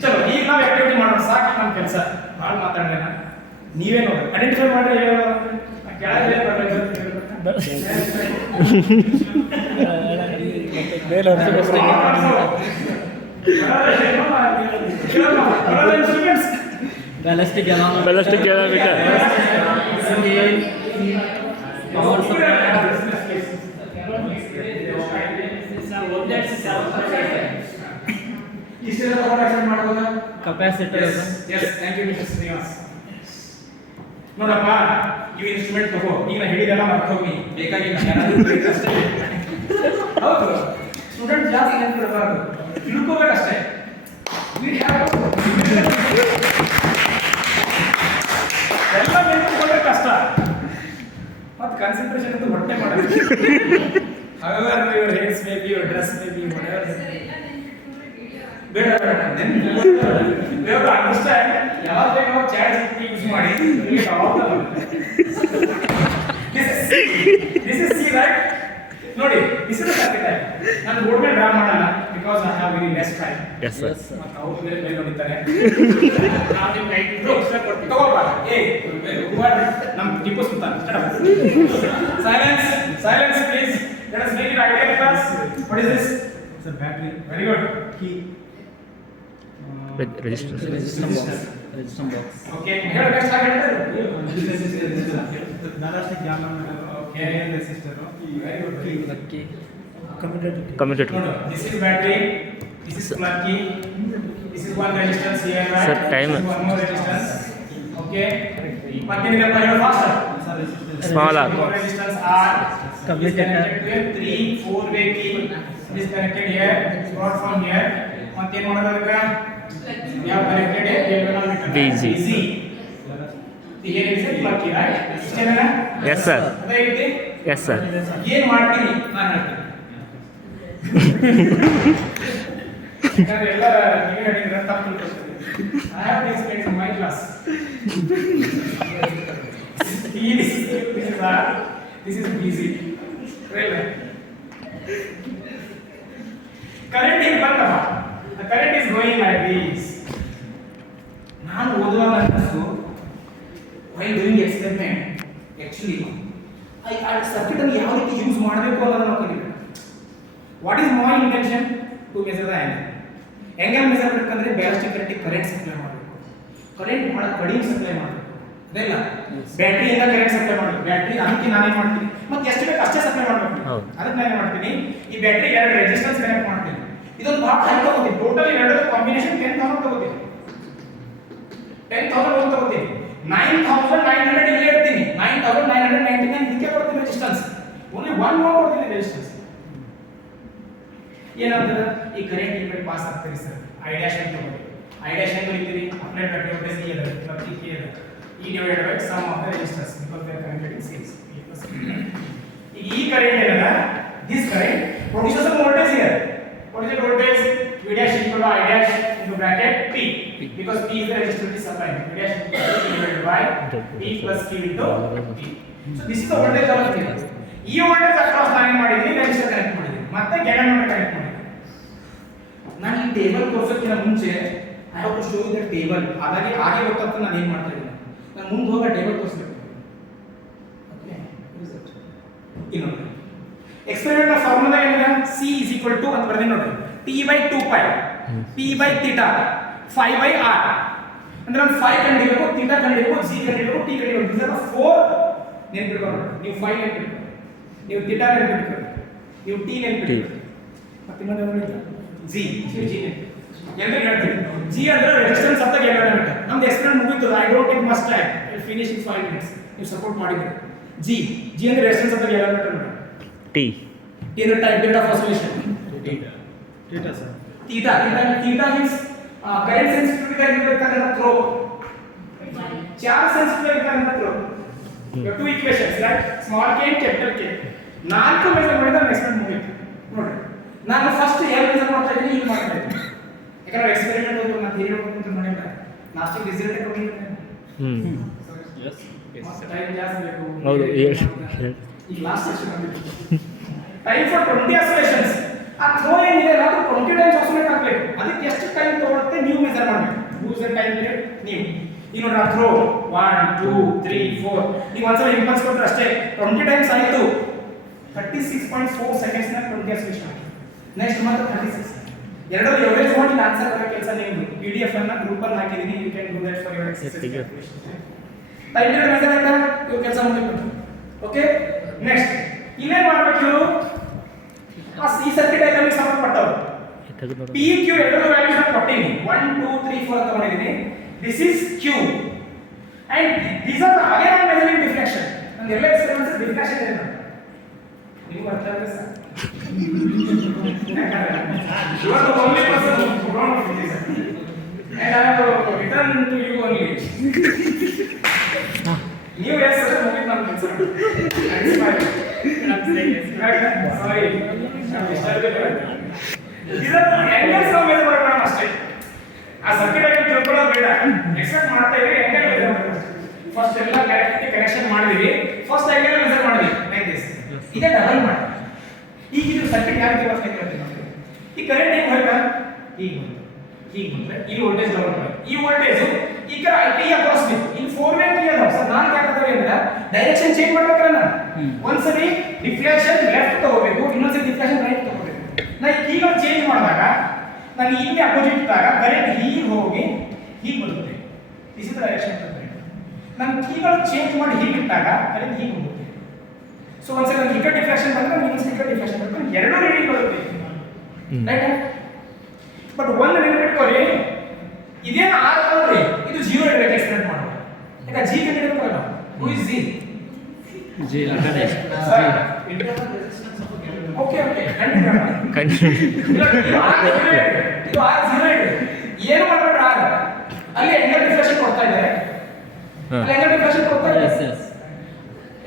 ಚಲೋ ಈಗ ನಾವು ಆಕ್ಟಿವಿಟಿ ಮಾಡೋಣ. ಸಾಕು ನಮ್ಮ ಕೆಲಸ, ಭಾಳ ಮಾತಾಡಿದೆ ನಾನು. ನೀವೇ ನೋಡಿ ಐಡೆಂಟಿಫೈ ಮಾಡಿ ಕೆಳಗೆ Ballistic galvanometer. Capacitor. Yes, thank you Mr. Srinivas. ನೋಡಪ್ಪ, ಈ ಇನ್ಸ್ಟ್ರೂಮೆಂಟ್ ತಗೋ. ಈಗ ನಾನು ಹೇಳಿದೆಲ್ಲ ಮರ್ತೋಗಿ ಬೇಕಾಗಿಲ್ಲ, ಯಾರಾದ್ರೂ ಬೇಕಷ್ಟೇ. ಹೌದು, ಸ್ಟೂಡೆಂಟ್ ಜಾಸ್ತಿ ನೆನಪಿಡಬಾರ್ದು, ತಿಳ್ಕೋಬೇಕಷ್ಟೇ. ಎಲ್ಲ ನೆನಪಿಕೊಂಡ್ರೆ ಕಷ್ಟ, ಮತ್ತು ಕಾನ್ಸಂಟ್ರೇಷನ್ ಅಂತೂ ಹೊಟ್ಟೆ ಮಾಡೋದು. However your heads may be, your dress may be, whatever. ಬೇಡ we have to understand. ಯಾವಾಗ ನಾವು ಚಾಟ್ ಜಿಪಿಟಿ ಯೂಸ್ ಮಾಡಿ this is C, right? ನೋಡಿ, this is the circuit type. ನಾನು ಬೋರ್ಡ್ ಮೇಲೆ ಡ್ರಾ ಮಾಡಲ್ಲ. because I have very less time. Yes, sir. ಮತ್ತೆ ಅವ್ರು ಮೇಲೆ ಹೊಡಿತಾರೆ. ನಾವು ನಿಮ್ಮ ಕೈ ತಗೋಬಾ. ನಮ್ಮ Tipu Sultan. Silence, please. Let us make it idea class. What is this? It's a battery. Very good. Key. Register. Register box. Okay. Here next target. Ballistic galvanometer. Okay. Resistor. Very good. Key. Commutator. Commutator. No. This is battery. This is plug key. This is one resistance here, right? Sir, timer. This is one more resistance. Okay. What can you do faster? Small R. More resistance R. Commutator. Connected to a 3-4 way key. It is connected here. It's brought from here. What can we have connected a galvanometer. BZ. Here is a plug key, right? ಇಷ್ಟೇನಾ? Yes, sir. ಅದೇ ರೀತಿ Yes, sir. ಏನು ಮಾಡ್ತೀನಿ ನಾನು ಹೇಳ್ತೀನಿ. ಯಾಕಂದ್ರೆ ಎಲ್ಲ ನೀವು ಹೇಳಿದ್ರೆ ತಪ್ಪು ತಿಳ್ಕೊಳ್ತೀರಿ. I have to explain in my class. This is busy. Right? Current is bantapa. The current is going like this. ನಾನು ಓದುವಾಗ ಅನಿಸ್ತು while doing experiment actually I circuit ಅನ್ನು ಯಾವ ರೀತಿ ಯೂಸ್ ಮಾಡಬೇಕು ಅನ್ನೋದನ್ನ ನಾವು ಕಲಿಬೇಕು. What is my intention to measure the angle? Angle measure ಮಾಡಬೇಕಂದ್ರೆ ಬ್ಯಾಲಸ್ಟಿಕ್ ಕರೆಂಟ್ ಸಪ್ಲೈ ಮಾಡಬೇಕು. ಕರೆಂಟ್ ಬಹಳ ಕಡಿಮೆ ಸಪ್ಲೈ ಮಾಡಬೇಕು. ಅದೆಲ್ಲ ಬ್ಯಾಟರಿಯಿಂದ ಕರೆಂಟ್ ಸಪ್ಲೈ ಮಾಡಬೇಕು. ಬ್ಯಾಟರಿ ಅದಕ್ಕೆ ನಾನೇ ಮಾಡ್ತೀನಿ. ಮತ್ತೆ ಎಷ್ಟು ಬೇಕು ಅಷ್ಟೇ ಸಪ್ಲೈ ಮಾಡಬೇಕು. ಅದಕ್ಕೆ ನಾನು ಮಾಡ್ತೀನಿ ಈ ಬ್ಯಾಟರಿ ಎರಡು ರೆಸಿಸ್ಟೆನ್ಸ್ ಕನೆಕ್ಟ್ ಮಾಡ್ತೀನಿ. ಇದೊಂದು ಭಾಳ ಹೈ ತಗೋತೀನಿ. ಟೋಟಲ್ ಎರಡು ಕಾಂಬಿನೇಷನ್ 10,000 ತಗೋತೀನಿ. 10,000 ತಗೋತೀನಿ. 9,900 ಇಲ್ಲೇ ಇಡ್ತೀನಿ. 9,999 ಇದಕ್ಕೆ ಕೊಡ್ತೀನಿ ರೆಸಿಸ್ಟೆನ್ಸ್. ಓನ್ಲಿ 1 ಓಮ್ ಕೊಡ್ತೀನಿ ರೆಸಿಸ್ಟೆನ್ಸ್. ಏನಾಗ್ತದೆ ಈ ಕರೆಂಟ್ ಈ ಕಡೆ ಪಾಸ್ ಆಗ್ತದೆ ಸರ್. ಐ ಡ್ಯಾಶ್ ಅಂತ ತಗೊಳ್ಳಿ. ಐ ಡ್ಯಾಶ್ ಅಂತ ಬರೀತೀರಿ ಅಪ್ಲೈಡ್ ಬ್ಯಾಟರಿ ವೋಲ್ಟೇಜ್ E ಇದೆ ಪ್ಲಸ್ E ಇದೆ. E divided by sum of the resistors because they are connected in series. ಈಗ ಈ ಕರೆಂಟ್ ಏನಲ್ಲ this current produces a voltage here. What is the voltage? V dash equal to I dash into bracket P because P is the resistivity supply. V dash divided by P plus Q into P. So this is the voltage of the circuit. ಈ voltage across line ಮಾಡಿದ್ವಿ resistor ಕನೆಕ್ಟ್ ಮಾಡಿದ್ವಿ ಮತ್ತೆ ಗ್ಯಾಲೋಮೀಟರ್ ಕನೆಕ್ಟ್ ಮಾಡಿದ್ವಿ. ನಾನು ಈ ಟೇಬಲ್ ತೋರಿಸೋಕ್ಕಿಂತ ಮುಂಚೆ I have to show you the table. ಹಾಗೆ ಗೊತ್ತಾಗ್ತದೆ ನಾನು ಏನು ಮಾಡ್ತಾ ಇದ್ದೀನಿ. ನಾನು ಮುಂದೆ ಹೋಗೋ ಟೇಬಲ್ ತೋರಿಸ್ಬೇಕು. ಓಕೆ ಇನ್ನೊಂದು ಎಕ್ಸ್ಪೆರಿಮೆಂಟ್ ಫಾರ್ಮುಲಾ ಏನಿದೆ C is equal to ಅಂತ ಬರ್ತೀನಿ ನೋಡಿ T by 2 pi P by theta phi by r ಅಂದ್ರೆ ನಾನು phi ಕಂಡುಹಿಡಿಯಬೇಕು theta ಕಂಡುಹಿಡಿಯಬೇಕು g ಕಂಡುಹಿಡಿಯಬೇಕು t ಕಂಡುಹಿಡಿಯಬೇಕು. these are the four ನೆನಪಿಟ್ಕೊಂಡು ನೀವು phi ನೆನಪಿಟ್ಕೊಂಡು ನೀವು theta ನೆನಪಿಟ್ಕೊಂಡು ನೀವು t ನೆನಪಿಟ್ಕೊಂಡು ಮತ್ತೆ ಇನ್ನೊಂದು g ಎಲ್ಲರಿಗೂ ಹೇಳ್ತೀನಿ g ಅಂದ್ರೆ ರೆಸಿಸ್ಟೆನ್ಸ್ ಆಫ್ ದ ಗ್ಯಾಲೋಮೀಟರ್. ನಮ್ದು ಎಕ್ಸ್ಪೆರಿಮೆಂಟ್ ಮುಗಿತು. I don't take much time. I finish in 5 minutes. ನೀವು ಸಪೋರ್ಟ್ ಮಾಡಿದ್ರಿ. g ಅಂದ್ರೆ ರೆಸಿಸ್ಟೆನ್ಸ್ ಆಫ್ ದ ಗ್ಯಾಲೋಮೀಟರ್ ನೋಡಿ. T. T is the time period of oscillation. Theta, sir. Theta means current sensitivity that you can throw. Charge sensitivity you can throw. You have two equations, right? Small k and capital K. ನಾಲ್ಕು ಮೆಜರ್ ಮಾಡಿದ್ರೆ ಎಕ್ಸ್ಪೆರಿಮೆಂಟ್ ಮುಗಿತು ನೋಡಿ. ನಾನು ಫಸ್ಟ್ ಏನು ಮೆಜರ್ ಮಾಡ್ತಾ ಇದ್ದೀನಿ ಇಲ್ಲಿ ಮಾಡ್ತಾ ಇದ್ದೀನಿ. ಯಾಕಂದ್ರೆ ಎಕ್ಸ್ಪೆರಿಮೆಂಟ್ ಒಂದು ನಾನು ಥಿಯರಿ ಹೋಗ್ತಾ ಮಾಡಿಲ್ಲ. ಲಾಸ್ಟ್ ರಿಸಲ್ಟ್ ಕೊಟ್ಟಿದ್ದೀನಿ. Yes. ಮತ್ತೆ ಟೈಮ್ ಜಾಸ್ತಿ ಬೇಕು. ಹೌದು ಈ ಲಾಸ್ಟ್ ಸೆಷನ್ ಬಂದಿದೆ. Time for 20 oscillations. ಆ ಥ್ರೋ ಏನಿದೆ ಅದು 20 ಟೈಮ್ಸ್ ಆಸಿಲೇಟ್ ಆಗಬೇಕು. ಅದಕ್ಕೆ ಎಷ್ಟು ಟೈಮ್ ತಗೊಳುತ್ತೆ ನೀವು ಮೆಜರ್ ಮಾಡಬೇಕು. ಯೂಸ್ ದ ಟೈಮ್ ಪೀರಿಯಡ್ ನೀವು. ಈಗ ನೋಡಿ ಆ ಥ್ರೋ 1 2 3 4 ನೀವು ಒಂದ್ಸಲ ಇಂಪಲ್ಸ್ ಕೊಟ್ಟರೆ ಅಷ್ಟೇ 20 ಟೈಮ್ಸ್ ಆಯಿತು. 36.4 ಸೆಕೆಂಡ್ಸ್ ನ 20 ಆಸಿಲೇಷನ್ ಆಯಿತು. ನೆಕ್ಸ್ಟ್ ಮತ್ತೆ 36. ಎರಡು ಎವರೇಜ್ ಮಾಡಿ ಆನ್ಸರ್ ಬರೋ ಕೆಲಸ ನಿಮ್ಮದು. PDF ಅನ್ನ ಗ್ರೂಪ್ ಅಲ್ಲಿ ಹಾಕಿದೀನಿ. You can do that for your exercise calculation. Time period measure ಆಯ್ತಾ ಇವು ಕೆಲಸ ಮುಗಿತು. ಓಕೆ ನೆಕ್ಸ್ಟ್ ಇನ್ನೇನು ಮಾಡಬೇಕು ಆ ಸಿ ಸರ್ಕ್ಯೂಟ್ ಡಯಾಗ್ರಾಮಿಗೆ ಸಂಬಂಧಪಟ್ಟವರು P Q ಎರಡು ವ್ಯಾಲ್ಯೂಸ್ ಅನ್ನು ಕೊಟ್ಟಿನಿ 1 2 3 4 ಅಂತ ಮಾಡಿದೀನಿ. This is Q and these are again I am measuring diffraction. ನನ್ನ ಎಲ್ಲ ಎಕ್ಸ್ಪೆರಿಮೆಂಟ್ಸ್ ಡಿಫ್ರಾಕ್ಷನ್ ಇದೆ ನಿಮಗೆ ಅರ್ಥ ಆಗುತ್ತೆ sir. You are the only person who don't know physics and I have written to you only. ನೀವು ಎಸ್ ಸರ್ ಮುಗಿತು ನಮ್ಮ ಕೆಲಸ. ಸಾರಿ ಇದನ್ನ ಆಂಗಲ್ಸ್ ನಾವು ಮೆಜರ್ ಮಾಡೋಣ ಅಷ್ಟೇ. ಆ ಸರ್ಕ್ಯೂಟ್ ಆಗಿ ತಿಳ್ಕೊಳ್ಳೋದು ಬೇಡ. ಎಕ್ಸ್ಪೆಕ್ಟ್ ಮಾಡ್ತಾ ಇದ್ರೆ ಆಂಗಲ್ ಮೆಜರ್ ಮಾಡೋಣ. ಫಸ್ಟ್ ಎಲ್ಲ ಕರೆಕ್ಟ್ ಕನೆಕ್ಷನ್ ಮಾಡಿದೀವಿ. ಫಸ್ಟ್ ಆಂಗಲ್ ಮೆಜರ್ ಮಾಡಿದ್ವಿ ಲೈಕ್ ದಿಸ್. ಇದೇ ಡಬಲ್ ಮಾಡಿ. ಈಗ ಇದು ಸರ್ಕ್ಯೂಟ್ ಯಾಕೆ ಇವತ್ತು ಹೇಳ್ತೀನಿ ನೋಡಿ. ಈ ಕರೆಂಟ್ ಹೇಗೆ ಹೋಯ್ತಾ ಹೀಗೆ ಬಂತು, ಹೀಗೆ ಬಂದ್ರೆ ಇಲ್ಲಿ ವೋಲ್ಟೇಜ್ ಡೆವಲಪ್ ಆಯ್ತು. ಈ ವೋಲ್ಟೇಜ್ ಈ ಕಡೆ ಟಿ ಅಕ್ರಾಸ್ ಬಿತ್ತು. ಇಲ್ಲಿ 4 ವೇ ಟಿ ಅದಾವ ಸರ್. ನಾನು ಯಾಕಂದ್ರೆ ಅಂದ್ರೆ ಡೈರೆಕ್ಷನ್ ಚೇಂಜ್ ಮಾಡ್ಬೇಕಲ್ಲ ನಾನು. ಒಂದ್ಸರಿ ಡಿಫ್ಲೆಕ್ಷನ್ ಲೆಫ್ಟ್ ತಗೋಬೇಕು, ಇನ್ನೊಂದ್ಸರಿ ಡಿಫ್ಲೆಕ್ಷನ್ ರೈಟ್ ತಗೋಬೇಕು. ನಾ ಈ ಕೀಗಳು ಚೇಂಜ್ ಮಾಡಿದಾಗ ನಾನು ಇಲ್ಲಿ ಅಪೋಸಿಟ್ ಇದ್ದಾಗ ಕರೆಂಟ್ ಹೀಗೆ ಹೋಗಿ ಹೀಗೆ ಬರುತ್ತೆ. This is direction of current. ನಾನು ಕೀಗಳು ಚೇಂಜ್ ಮಾಡಿ ಹೀಗೆ ಇಟ್ಟಾಗ ಕರೆಂಟ್ ಹೀಗೆ ಹೋಗುತ್ತೆ. ಸೊ ಒಂದ್ಸರಿ ನಾನು ಈ ಕಡೆ ಡಿಫ್ಲೆಕ್ಷನ್ ಬಂದ್ರೆ ಇನ್ನೊಂದ್ಸರಿ ಈ ಕಡೆ ಡಿಫ್ಲೆಕ್ಷನ್ ಬಂದ್ರೆ ಎರಡು ರೀಡಿಂಗ್ ಬರುತ್ತೆ, ರೈಟ್? ಬಟ್ ಒಂದು ನೆನಪಿಟ್ಕೊಳ್ಳಿ, ಇದೇನು ಆರ್ ಅಲ್ರಿ, ಇದು 0 ಇಡಬೇಕು ಎಕ್ಸ್ಪ್ಲೇನ್ ಮಾಡೋದು. ಯಾಕೆ ಜಿ ಕಂಡಿಡಬೇಕಲ್ಲ, ಹೂ ಇಸ್ ಜಿ? ಜಿ ಆ ಕಡೆ sir Internal resistance of a galvanometer. Okay ಇದು ಆರ್ 0 ಇದೆ. ಏನು ಮಾಡ್ಬೇಡ ಆರ್ ಅಲ್ಲಿ ಎಂಗಲ್ ಡಿಫ್ಲೆಕ್ಷನ್ ಕೊಡ್ತಾ ಇದ್ದಾರೆ, ಅಲ್ಲಿ ಎಂಗಲ್ ಡಿಫ್ಲೆಕ್ಷನ್ ಕೊಡ್ತಾ ಎಸ್ ಇದ್ದಾರೆ. ಎಸ್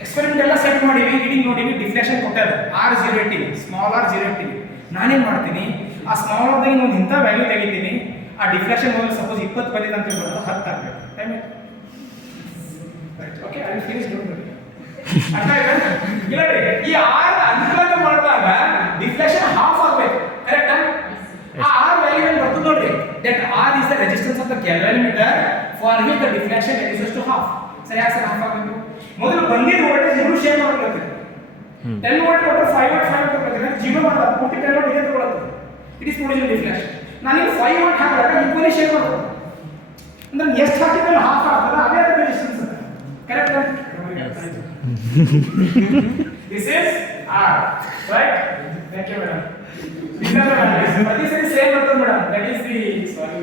ಎಕ್ಸ್ಪೆರಿಮೆಂಟ್ ಎಲ್ಲ ಸೆಟ್ ಮಾಡಿವಿ, ರೀಡಿಂಗ್ ನೋಡಿವಿ, ಡಿಫ್ಲೆಕ್ಷನ್ ಕೊಟ್ಟಾರೆ ಆರ್ 0 ಇಟ್ಟಿವಿ, ಸ್ಮಾಲ್ ಆರ್ 0 ಇಟ್ಟಿವಿ. ನಾನೇನ್ ಮಾಡ್ತೀನಿ, ಆ ಸ್ಮಾಲ್ ಆರ್ದಾಗ ಒಂದು ಇಂಥ ವ್ಯಾಲ್ಯೂ ತೆಗಿತೀನಿ, ಆ ಡಿಫ್ಲೆಕ್ಷನ್ ಹೋಗಿ ಸಪೋಸ್ 20 ಬಂದಿದೆ ಅಂತ ಹೇಳ್ಬೋದು, 10 ಆಗಬೇಕು. Time right? Okay, I finish. ಅರ್ಥ ಆಯ್ತಾ? ಇಲ್ಲ ರೀ, ಈ ಆರ್ ಅನ್ಪ್ಲಗ್ ಮಾಡಿದಾಗ ಡಿಫ್ಲೆಕ್ಷನ್ ಹಾಫ್ ಆಗಬೇಕು, ಕರೆಕ್ಟಾ? ಆ ಆರ್ ವ್ಯಾಲ್ಯೂ ಏನು ಬರ್ತದೆ ನೋಡ್ರಿ, that R is the resistance of the galvanometer for which the deflection resistance to half. ಸರಿ, ಯಾಕೆ ಸರ್ ಹಾಫ್ ಆಗಬೇಕು? ಮೊದಲು ಬಂದಿದ್ದ ವೋಲ್ಟೇಜ್ ಇವರು ಶೇರ್ ಮಾಡ್ಕೊಳ್ತೀವಿ. 10 ವೋಲ್ಟ್ ಕೊಟ್ಟರೆ 5 ವೋಲ್ಟ್ 5 ವೋಲ್ಟ್ ಕೊಡ್ತೀನಿ, 0 ಮಾಡಲ್ಲ, ಪೂರ್ತಿ 10 ವೋಲ್ಟ್ ಇದೆ ತಗೊಳ್ಳುತ್ತೆ. It is producing deflection. ನಾನು ಈಗ 5 ವೋಲ್ಟ್ ಹಾಕಿದಾಗ ಈಕ್ವಲಿ ಶೇರ್ ಮಾಡ್ಬೋದು. ಅಂದ್ರೆ ಎಷ್ಟು ಹಾಕಿದ್ರೆ ಹಾಫ್ ಆಗ್ತದೆ, ಅದೇ ಅದು resistance. Correct? This is R, right? Thank you, madam. These are the values. But this is same method, madam. That is the sorry.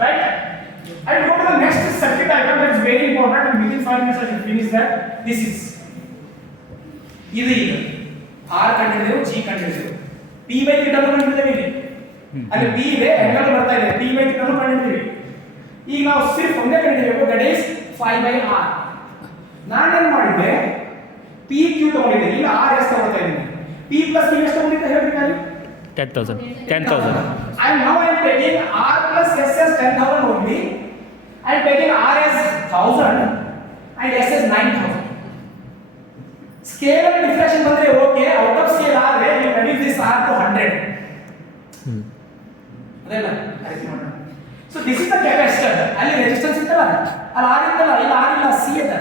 Right? I go to the next circuit item that is very important, and within 5 minutes I should finish that. This is ಇದು ಈಗ R ಕಂಡಿದ್ದೇವೆ, G ಕಂಡಿದ್ದೇವೆ, P by theta ಕಂಡಿದ್ದೇವೆ. ಇಲ್ಲಿ ಅಲ್ಲಿ P ಇದೆ, ಆಂಗಲ್ ಬರ್ತಾ ಇದೆ, P by theta ಕಂಡಿದ್ದೇವೆ. ಈಗ ನಾವು ಸಿರ್ಫ್ ಒಂದೇ ಕಂಡಿದ್ದೇವೆ, that is 5 by R. ನಾನೇನ್ ಮಾಡಿದ್ದೆ, P Q ತಗೊಂಡಿದ್ದೆ, ಈಗ R S ತಗೊಳ್ತಾ ಇದ್ದೀನಿ. P plus Q ಎಷ್ಟು ತಗೊಂಡಿದ್ದೆ ಹೇಳ್ರಿ ನಾನು? 10,000. Now I am taking R plus S as 10,000 only. I am taking R as 1,000 and S as 9,000. Scale of deflection ಬಂದ್ರೆ ಓಕೆ, ಔಟ್ ಆಫ್ ಸ್ಕೇಲ್ ಆದ್ರೆ you reduce this R to 100. ಅದೆಲ್ಲ ಅರಿತು ಮಾಡೋಣ. So this is the capacitor. ಅಲ್ಲಿ resistance ಇತ್ತಲ್ಲ, ಅಲ್ಲಿ R ಇತ್ತಲ್ಲ, ಇಲ್ಲಿ R ಇಲ್ಲ, C ಇದೆ.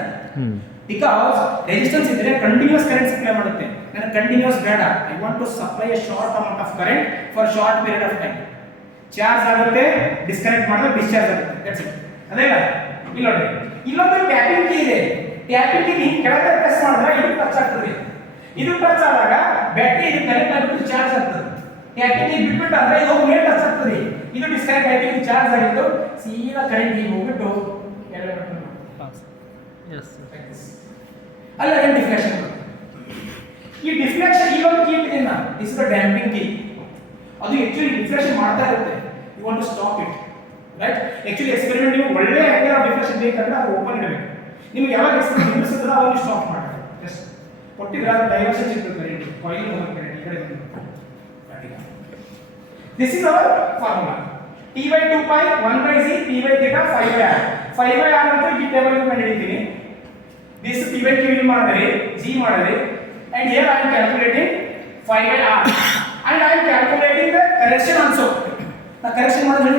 Because resistance ಇದ್ರೆ continuous current supply ಮಾಡುತ್ತೆ. ನನಗೆ continuous ಬೇಡ. I want to supply a short amount of current for short period of time. Charge ಆಗುತ್ತೆ, ಡಿಸ್ಕನೆಕ್ಟ್ ಮಾಡಿದ್ರೆ ಡಿಸ್ಚಾರ್ಜ್ ಆಗುತ್ತೆ. That's it. ಅದೇಲ್ಲ ಇಲ್ಲಿ ನೋಡಿ, ಇಲ್ಲೊಂದು ಟ್ಯಾಪಿಂಗ್ ಕೀ ಇದೆ. ಟ್ಯಾಪಿಂಗ್ ಕೀ ಕೆಳಗೆ ಪ್ರೆಸ್ ಮಾಡಿದ್ರೆ ಇದು ಟಚ್ ಆಗ್ತದೆ. ಇದು ಟಚ್ ಆದಾಗ ಬ್ಯಾಟರಿ ಇದು ಕನೆಕ್ಟ್ ಆಗಿಬಿಟ್ಟು ಚಾರ್ಜ್ ಆಗ್ತದೆ. ಟ್ಯಾಪಿಂಗ್ ಕೀ ಬಿಟ್ಬಿಟ್ಟು ಅಂದ್ರೆ ಇದು ಮೇಲೆ ಟಚ್ ಆಗ್ತದೆ. ಇದು ಡಿಸ್ಕನೆಕ್ಟ್ ಆಗಿ ಇದು ಚಾರ್ಜ್ ಆಗಿತ್ತು, ಸೀದಾ ಕರೆಂಟ್ ಹೀಗೆ ಹೋಗ್ಬಿಟ್ಟು ಕೆಳಗೆ ಬರ್ತದೆ. ಎಸ್ ಅಲ್ಲ ಏನು ಡಿಫ್ಲೆಕ್ಷನ್. ಈ ಡಿಫ್ಲೆಕ್ಷನ್ ಇಲ್ಲೊಂದು ಕೀ ಇದೆ ನಾ, this is the damping key. ಅದು ಆಕ್ಚುಲಿ ಡಿಫ್ಲೆಕ್ಷನ್ ಮಾಡ್ತಾ ಇರುತ್ತೆ. You want to stop it, right? Actually experiment ನೀವು ಒಳ್ಳೆ ಆಂಗಲ್ ಆಫ್ ಡಿಫ್ಲೆಕ್ಷನ್ ಬೇಕಂದ್ರೆ ಅದು ಓಪನ್ ಇಡಬೇಕು. ನಿಮಗೆ ಯಾವಾಗ ಎಕ್ಸ್ಪೆರಿಮೆಂಟ್ ನಿಲ್ಲಿಸಿದ್ರೆ ಅವಾಗ ಸ್ಟಾಪ್ ಮಾಡಬೇಕು. ಜಸ್ಟ್ ಕೊಟ್ಟಿದ್ರೆ ಅದು ಡೈವರ್ಷನ್ ಸಿಗ್ತದೆ ಕರೆಂಟ್, ಕಾಯಿಲ್ ಹೋಗುತ್ತೆ ಕರೆಂಟ್ ಈ ಕಡೆ ಬಂದು. This is our formula. T by 2 pi 1 by Z P by theta 5 by R. 5 by R ಅಂತ ಈ ಟೇಬಲ್ ಅಲ್ಲಿ ಕಂಡುಹಿಡಿತೀನಿ. This P by Q ಇಲ್ಲಿ ಮಾಡಿದ್ರೆ G ಮಾಡಿದ್ರೆ, and here I am calculating 5 by R. And I am calculating the correction also. The correction model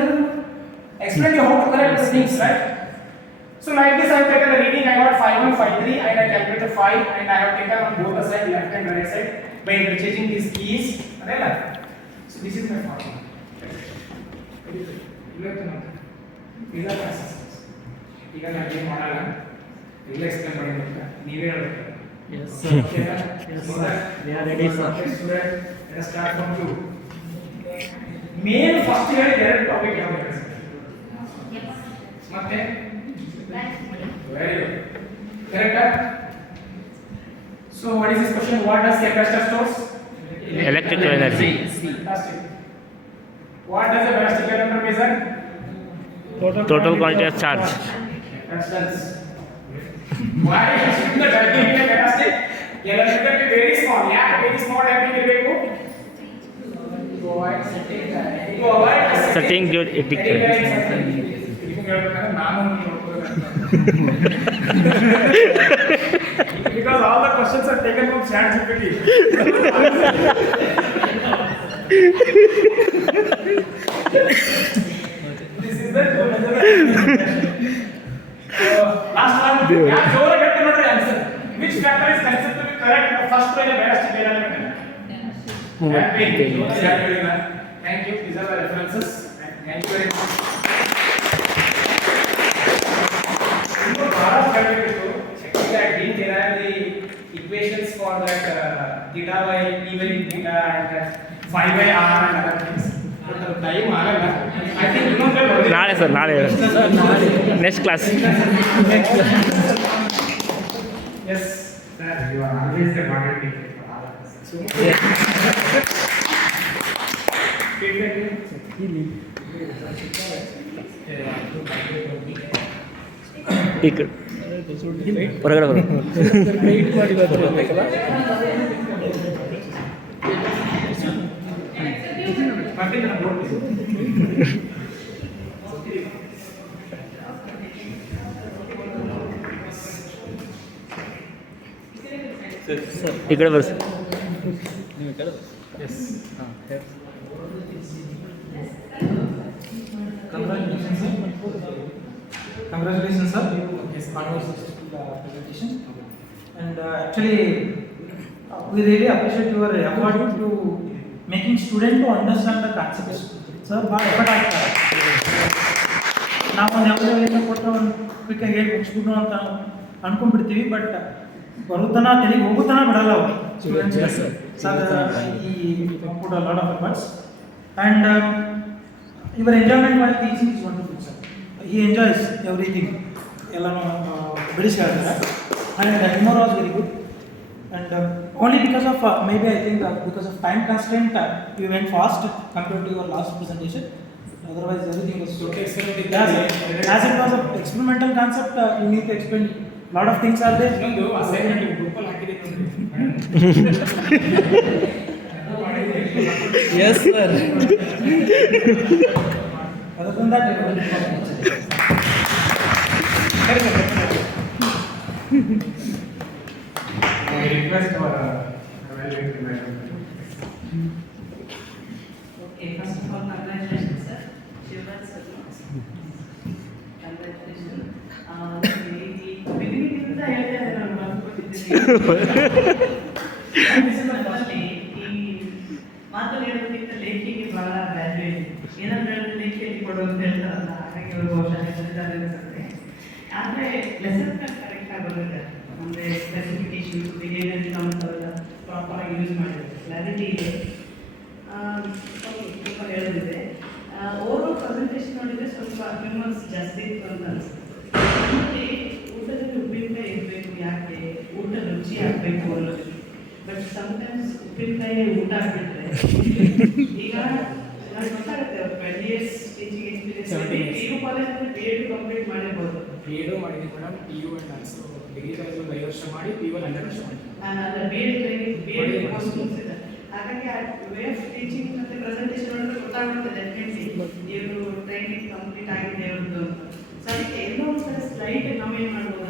explain you how to correct the things, right? So like this I have taken the reading, I got 5153 and I calculated 5 and I have taken on both the side, left and right side, by interchanging these keys. So this is my formula. These are processes. ಈಗ ನಾನು ಏನು ಮಾಡಲ್ಲ, ಎಲ್ಲ ಎಕ್ಸ್ಪ್ಲೇನ್ ಮಾಡಿದ್ರೆ ನೀವೇ ಹೇಳ್ಬೇಕು. Yes sir. Yes sir. We are ready sir. Student, let us start from you. Main first ಹೇಳಿ ಎರಡು ಟಾಪಿಕ್ ಯಾವುದು ಹೇಳಿ ಸರ್? ಮತ್ತೆ ವೆರಿ ಗುಡ್, ಕರೆಕ್ಟಾ? So what is this question? What does capacitor stores? Electrical energy. Fantastic. What does a ballistic calorimeter measure? Total quantity of charge. Capacitance. Why is the damping capacity? Calorimeter is very small. Yeah, very small damping ಇರಬೇಕು. To avoid Setting your addicted. Because all the questions are taken from ChatGPT. This is the last one. Yeah, Jora get to know the answer. Which factor is considered to be correct in the first row in a elastic element? Thank you. These are the references. Thank you very much. Actually, there are the equations for that theta by p by theta and phi by r and other things. But the time ಆಗಲ್ಲ. I think you know that. ನಾಳೆ ಸರ್ ನಾಳೆ next class Yes, sir. You are always the model teacher for all of us. So, feedback. ಈ ಕಡೆ ಹೊರಗಡೆ ಬರೋ ಈ ಕಡೆ ಬರ್ಸಿ Congratulations, sir. Yes, wonderful presentation. And actually, we really appreciate your effort to making student to understand the concepts. Sir, ಭಾಳ ಎಫರ್ಟ್ ಆಗ್ತಾರೆ. ನಾವು ಒಂದು ಯಾವ್ದಾದ್ರು ಕೊಟ್ಟರೆ ಒಂದು ಕ್ವಿಕ್ಕಾಗಿ ಹೇಳಿ ಮುಗಿಸ್ಬಿಟ್ಟು ಅಂತ ಅನ್ಕೊಂಡ್ಬಿಡ್ತೀವಿ, ಬಟ್ ಬರುತ್ತನ ತೆಲಿಗೆ ಹೋಗುತ್ತಾನ ಬಿಡಲ್ಲ ಅವರು ಸ್ಟೂಡೆಂಟ್ಸ್. ಈ put a lot of efforts and your enjoyment while teaching is wonderful, sir. He enjoys everything. ಎಲ್ಲನೂ ಬಿಡಿಸಿ ಹೇಳ್ತಾರೆ. And humor was very good. And only because of maybe I think because of time constraint you went fast compared to your last presentation. Otherwise everything was Okay, sir. as it was an experimental concept, you need to explain lot of things are there. ಇನ್ನೊಂದು ಅಸೈನ್ಮೆಂಟ್ ಗ್ರೂಪ್ ಅಲ್ಲಿ ಹಾಕಿದ್ದೀನಿ Yes, sir. Other than that, I request for evaluating madam. Okay, first of all, congratulations, sir. Shivraj sir. Congratulations. Beginning ಇಂದ ಹೇಳಿದೆ ನಾನು ಬಂದ್ಬಿಟ್ಟಿದ್ದೀನಿ. ಈ ಮಾತು ಹೇಳೋದಕ್ಕಿಂತ ಲೇಖಿಗೆ ಬಹಳ ವ್ಯಾಲ್ಯೂ ಇದೆ. ಏನಾದ್ರು ಹೇಳಿದ್ರೆ ಲೇಖಿಯಲ್ಲಿ ಕೊಡು ಅಂತ ಹೇಳ್ತಾರಲ್ಲ, ಹಾಗಾಗಿ ಅವರು ಬಹುಶಃ ಹೇಳಿದ್ದಾರೆ ಅನ್ಸುತ್ತೆ. ಆದರೆ ಲೆಸನ್ ಕರೆಕ್ಟ್ ಆಗೋದಿಲ್ಲ. ಅಂದರೆ ಸ್ಪೆಸಿಫಿಕೇಶನ್ ಬಿಹೇವಿಯರ್ ಟರ್ಮ್ಸ್ ಅವೆಲ್ಲ ಪ್ರಾಪರಾಗಿ ಯೂಸ್ ಮಾಡಿದ್ರು, ಕ್ಲಾರಿಟಿ ಇದೆ. ಸ್ವಲ್ಪ ಹೇಳಿದೆ. ಓವರ್ ಪ್ರೆಸೆಂಟೇಷನ್ ನೋಡಿದರೆ ಸ್ವಲ್ಪ ಮೆಮೊರೀಸ್ ಜಾಸ್ತಿ ಇತ್ತು ಅಂತ ಅನಿಸುತ್ತೆ. ನಮ್ಮಲ್ಲಿ ಊಟದಲ್ಲಿ ಉಪ್ಪಿನಕಾಯಿ ಇರಬೇಕು, ಯಾಕೆ ಊಟ ರುಚಿ ಆಗಬೇಕು ಅನ್ನೋದು. ಬಟ್ ಸಮ್ಟೈಮ್ಸ್ ಉಪ್ಪಿನಕಾಯಿ ಊಟ ಆಗಿಬಿಟ್ರೆ ಈಗ ನಾನು ಗೊತ್ತಾಗುತ್ತೆ ಅವ್ರು 20 years ಟೀಚಿಂಗ್ ಎಕ್ಸ್ಪೀರಿಯನ್ಸ್ PU ಕಾಲೇಜಲ್ಲಿ BEd ಕಂಪ್ಲೀಟ್ ಮಾಡಿರ್ಬೋದು. BEd ಮಾಡಿದ್ದೀನಿ madam, PU and also degree ಕಾಲೇಜಲ್ಲಿ 5 ವರ್ಷ ಮಾಡಿ, PU ಅಲ್ಲಿ 12 ವರ್ಷ ಮಾಡಿ. BEd ಟ್ರೈನಿಂಗ್ BEd ಕೋರ್ಸ್ ಮುಗಿಸಿದೆ. ಹಾಗಾಗಿ ಆ ವೇ ಆಫ್ ಟೀಚಿಂಗ್ ಮತ್ತು ಪ್ರೆಸೆಂಟೇಷನ್ ನೋಡಿದ್ರೆ ಗೊತ್ತಾಗುತ್ತೆ ಡೆಫಿನೆಟ್ಲಿ ಇವರು ಟ್ರೈನಿಂಗ್ ಕಂಪ್ಲೀಟ್ ಆಗಿದೆ ಅವ್ರದ್ದು. ಸೊ ಅದಕ್ಕೆ ಎಲ್ಲೋ ಒಂದು ಕಡೆ ಸ್ಲೈಡ್ ನಾವೇನು ಮಾಡ್ಬೋದು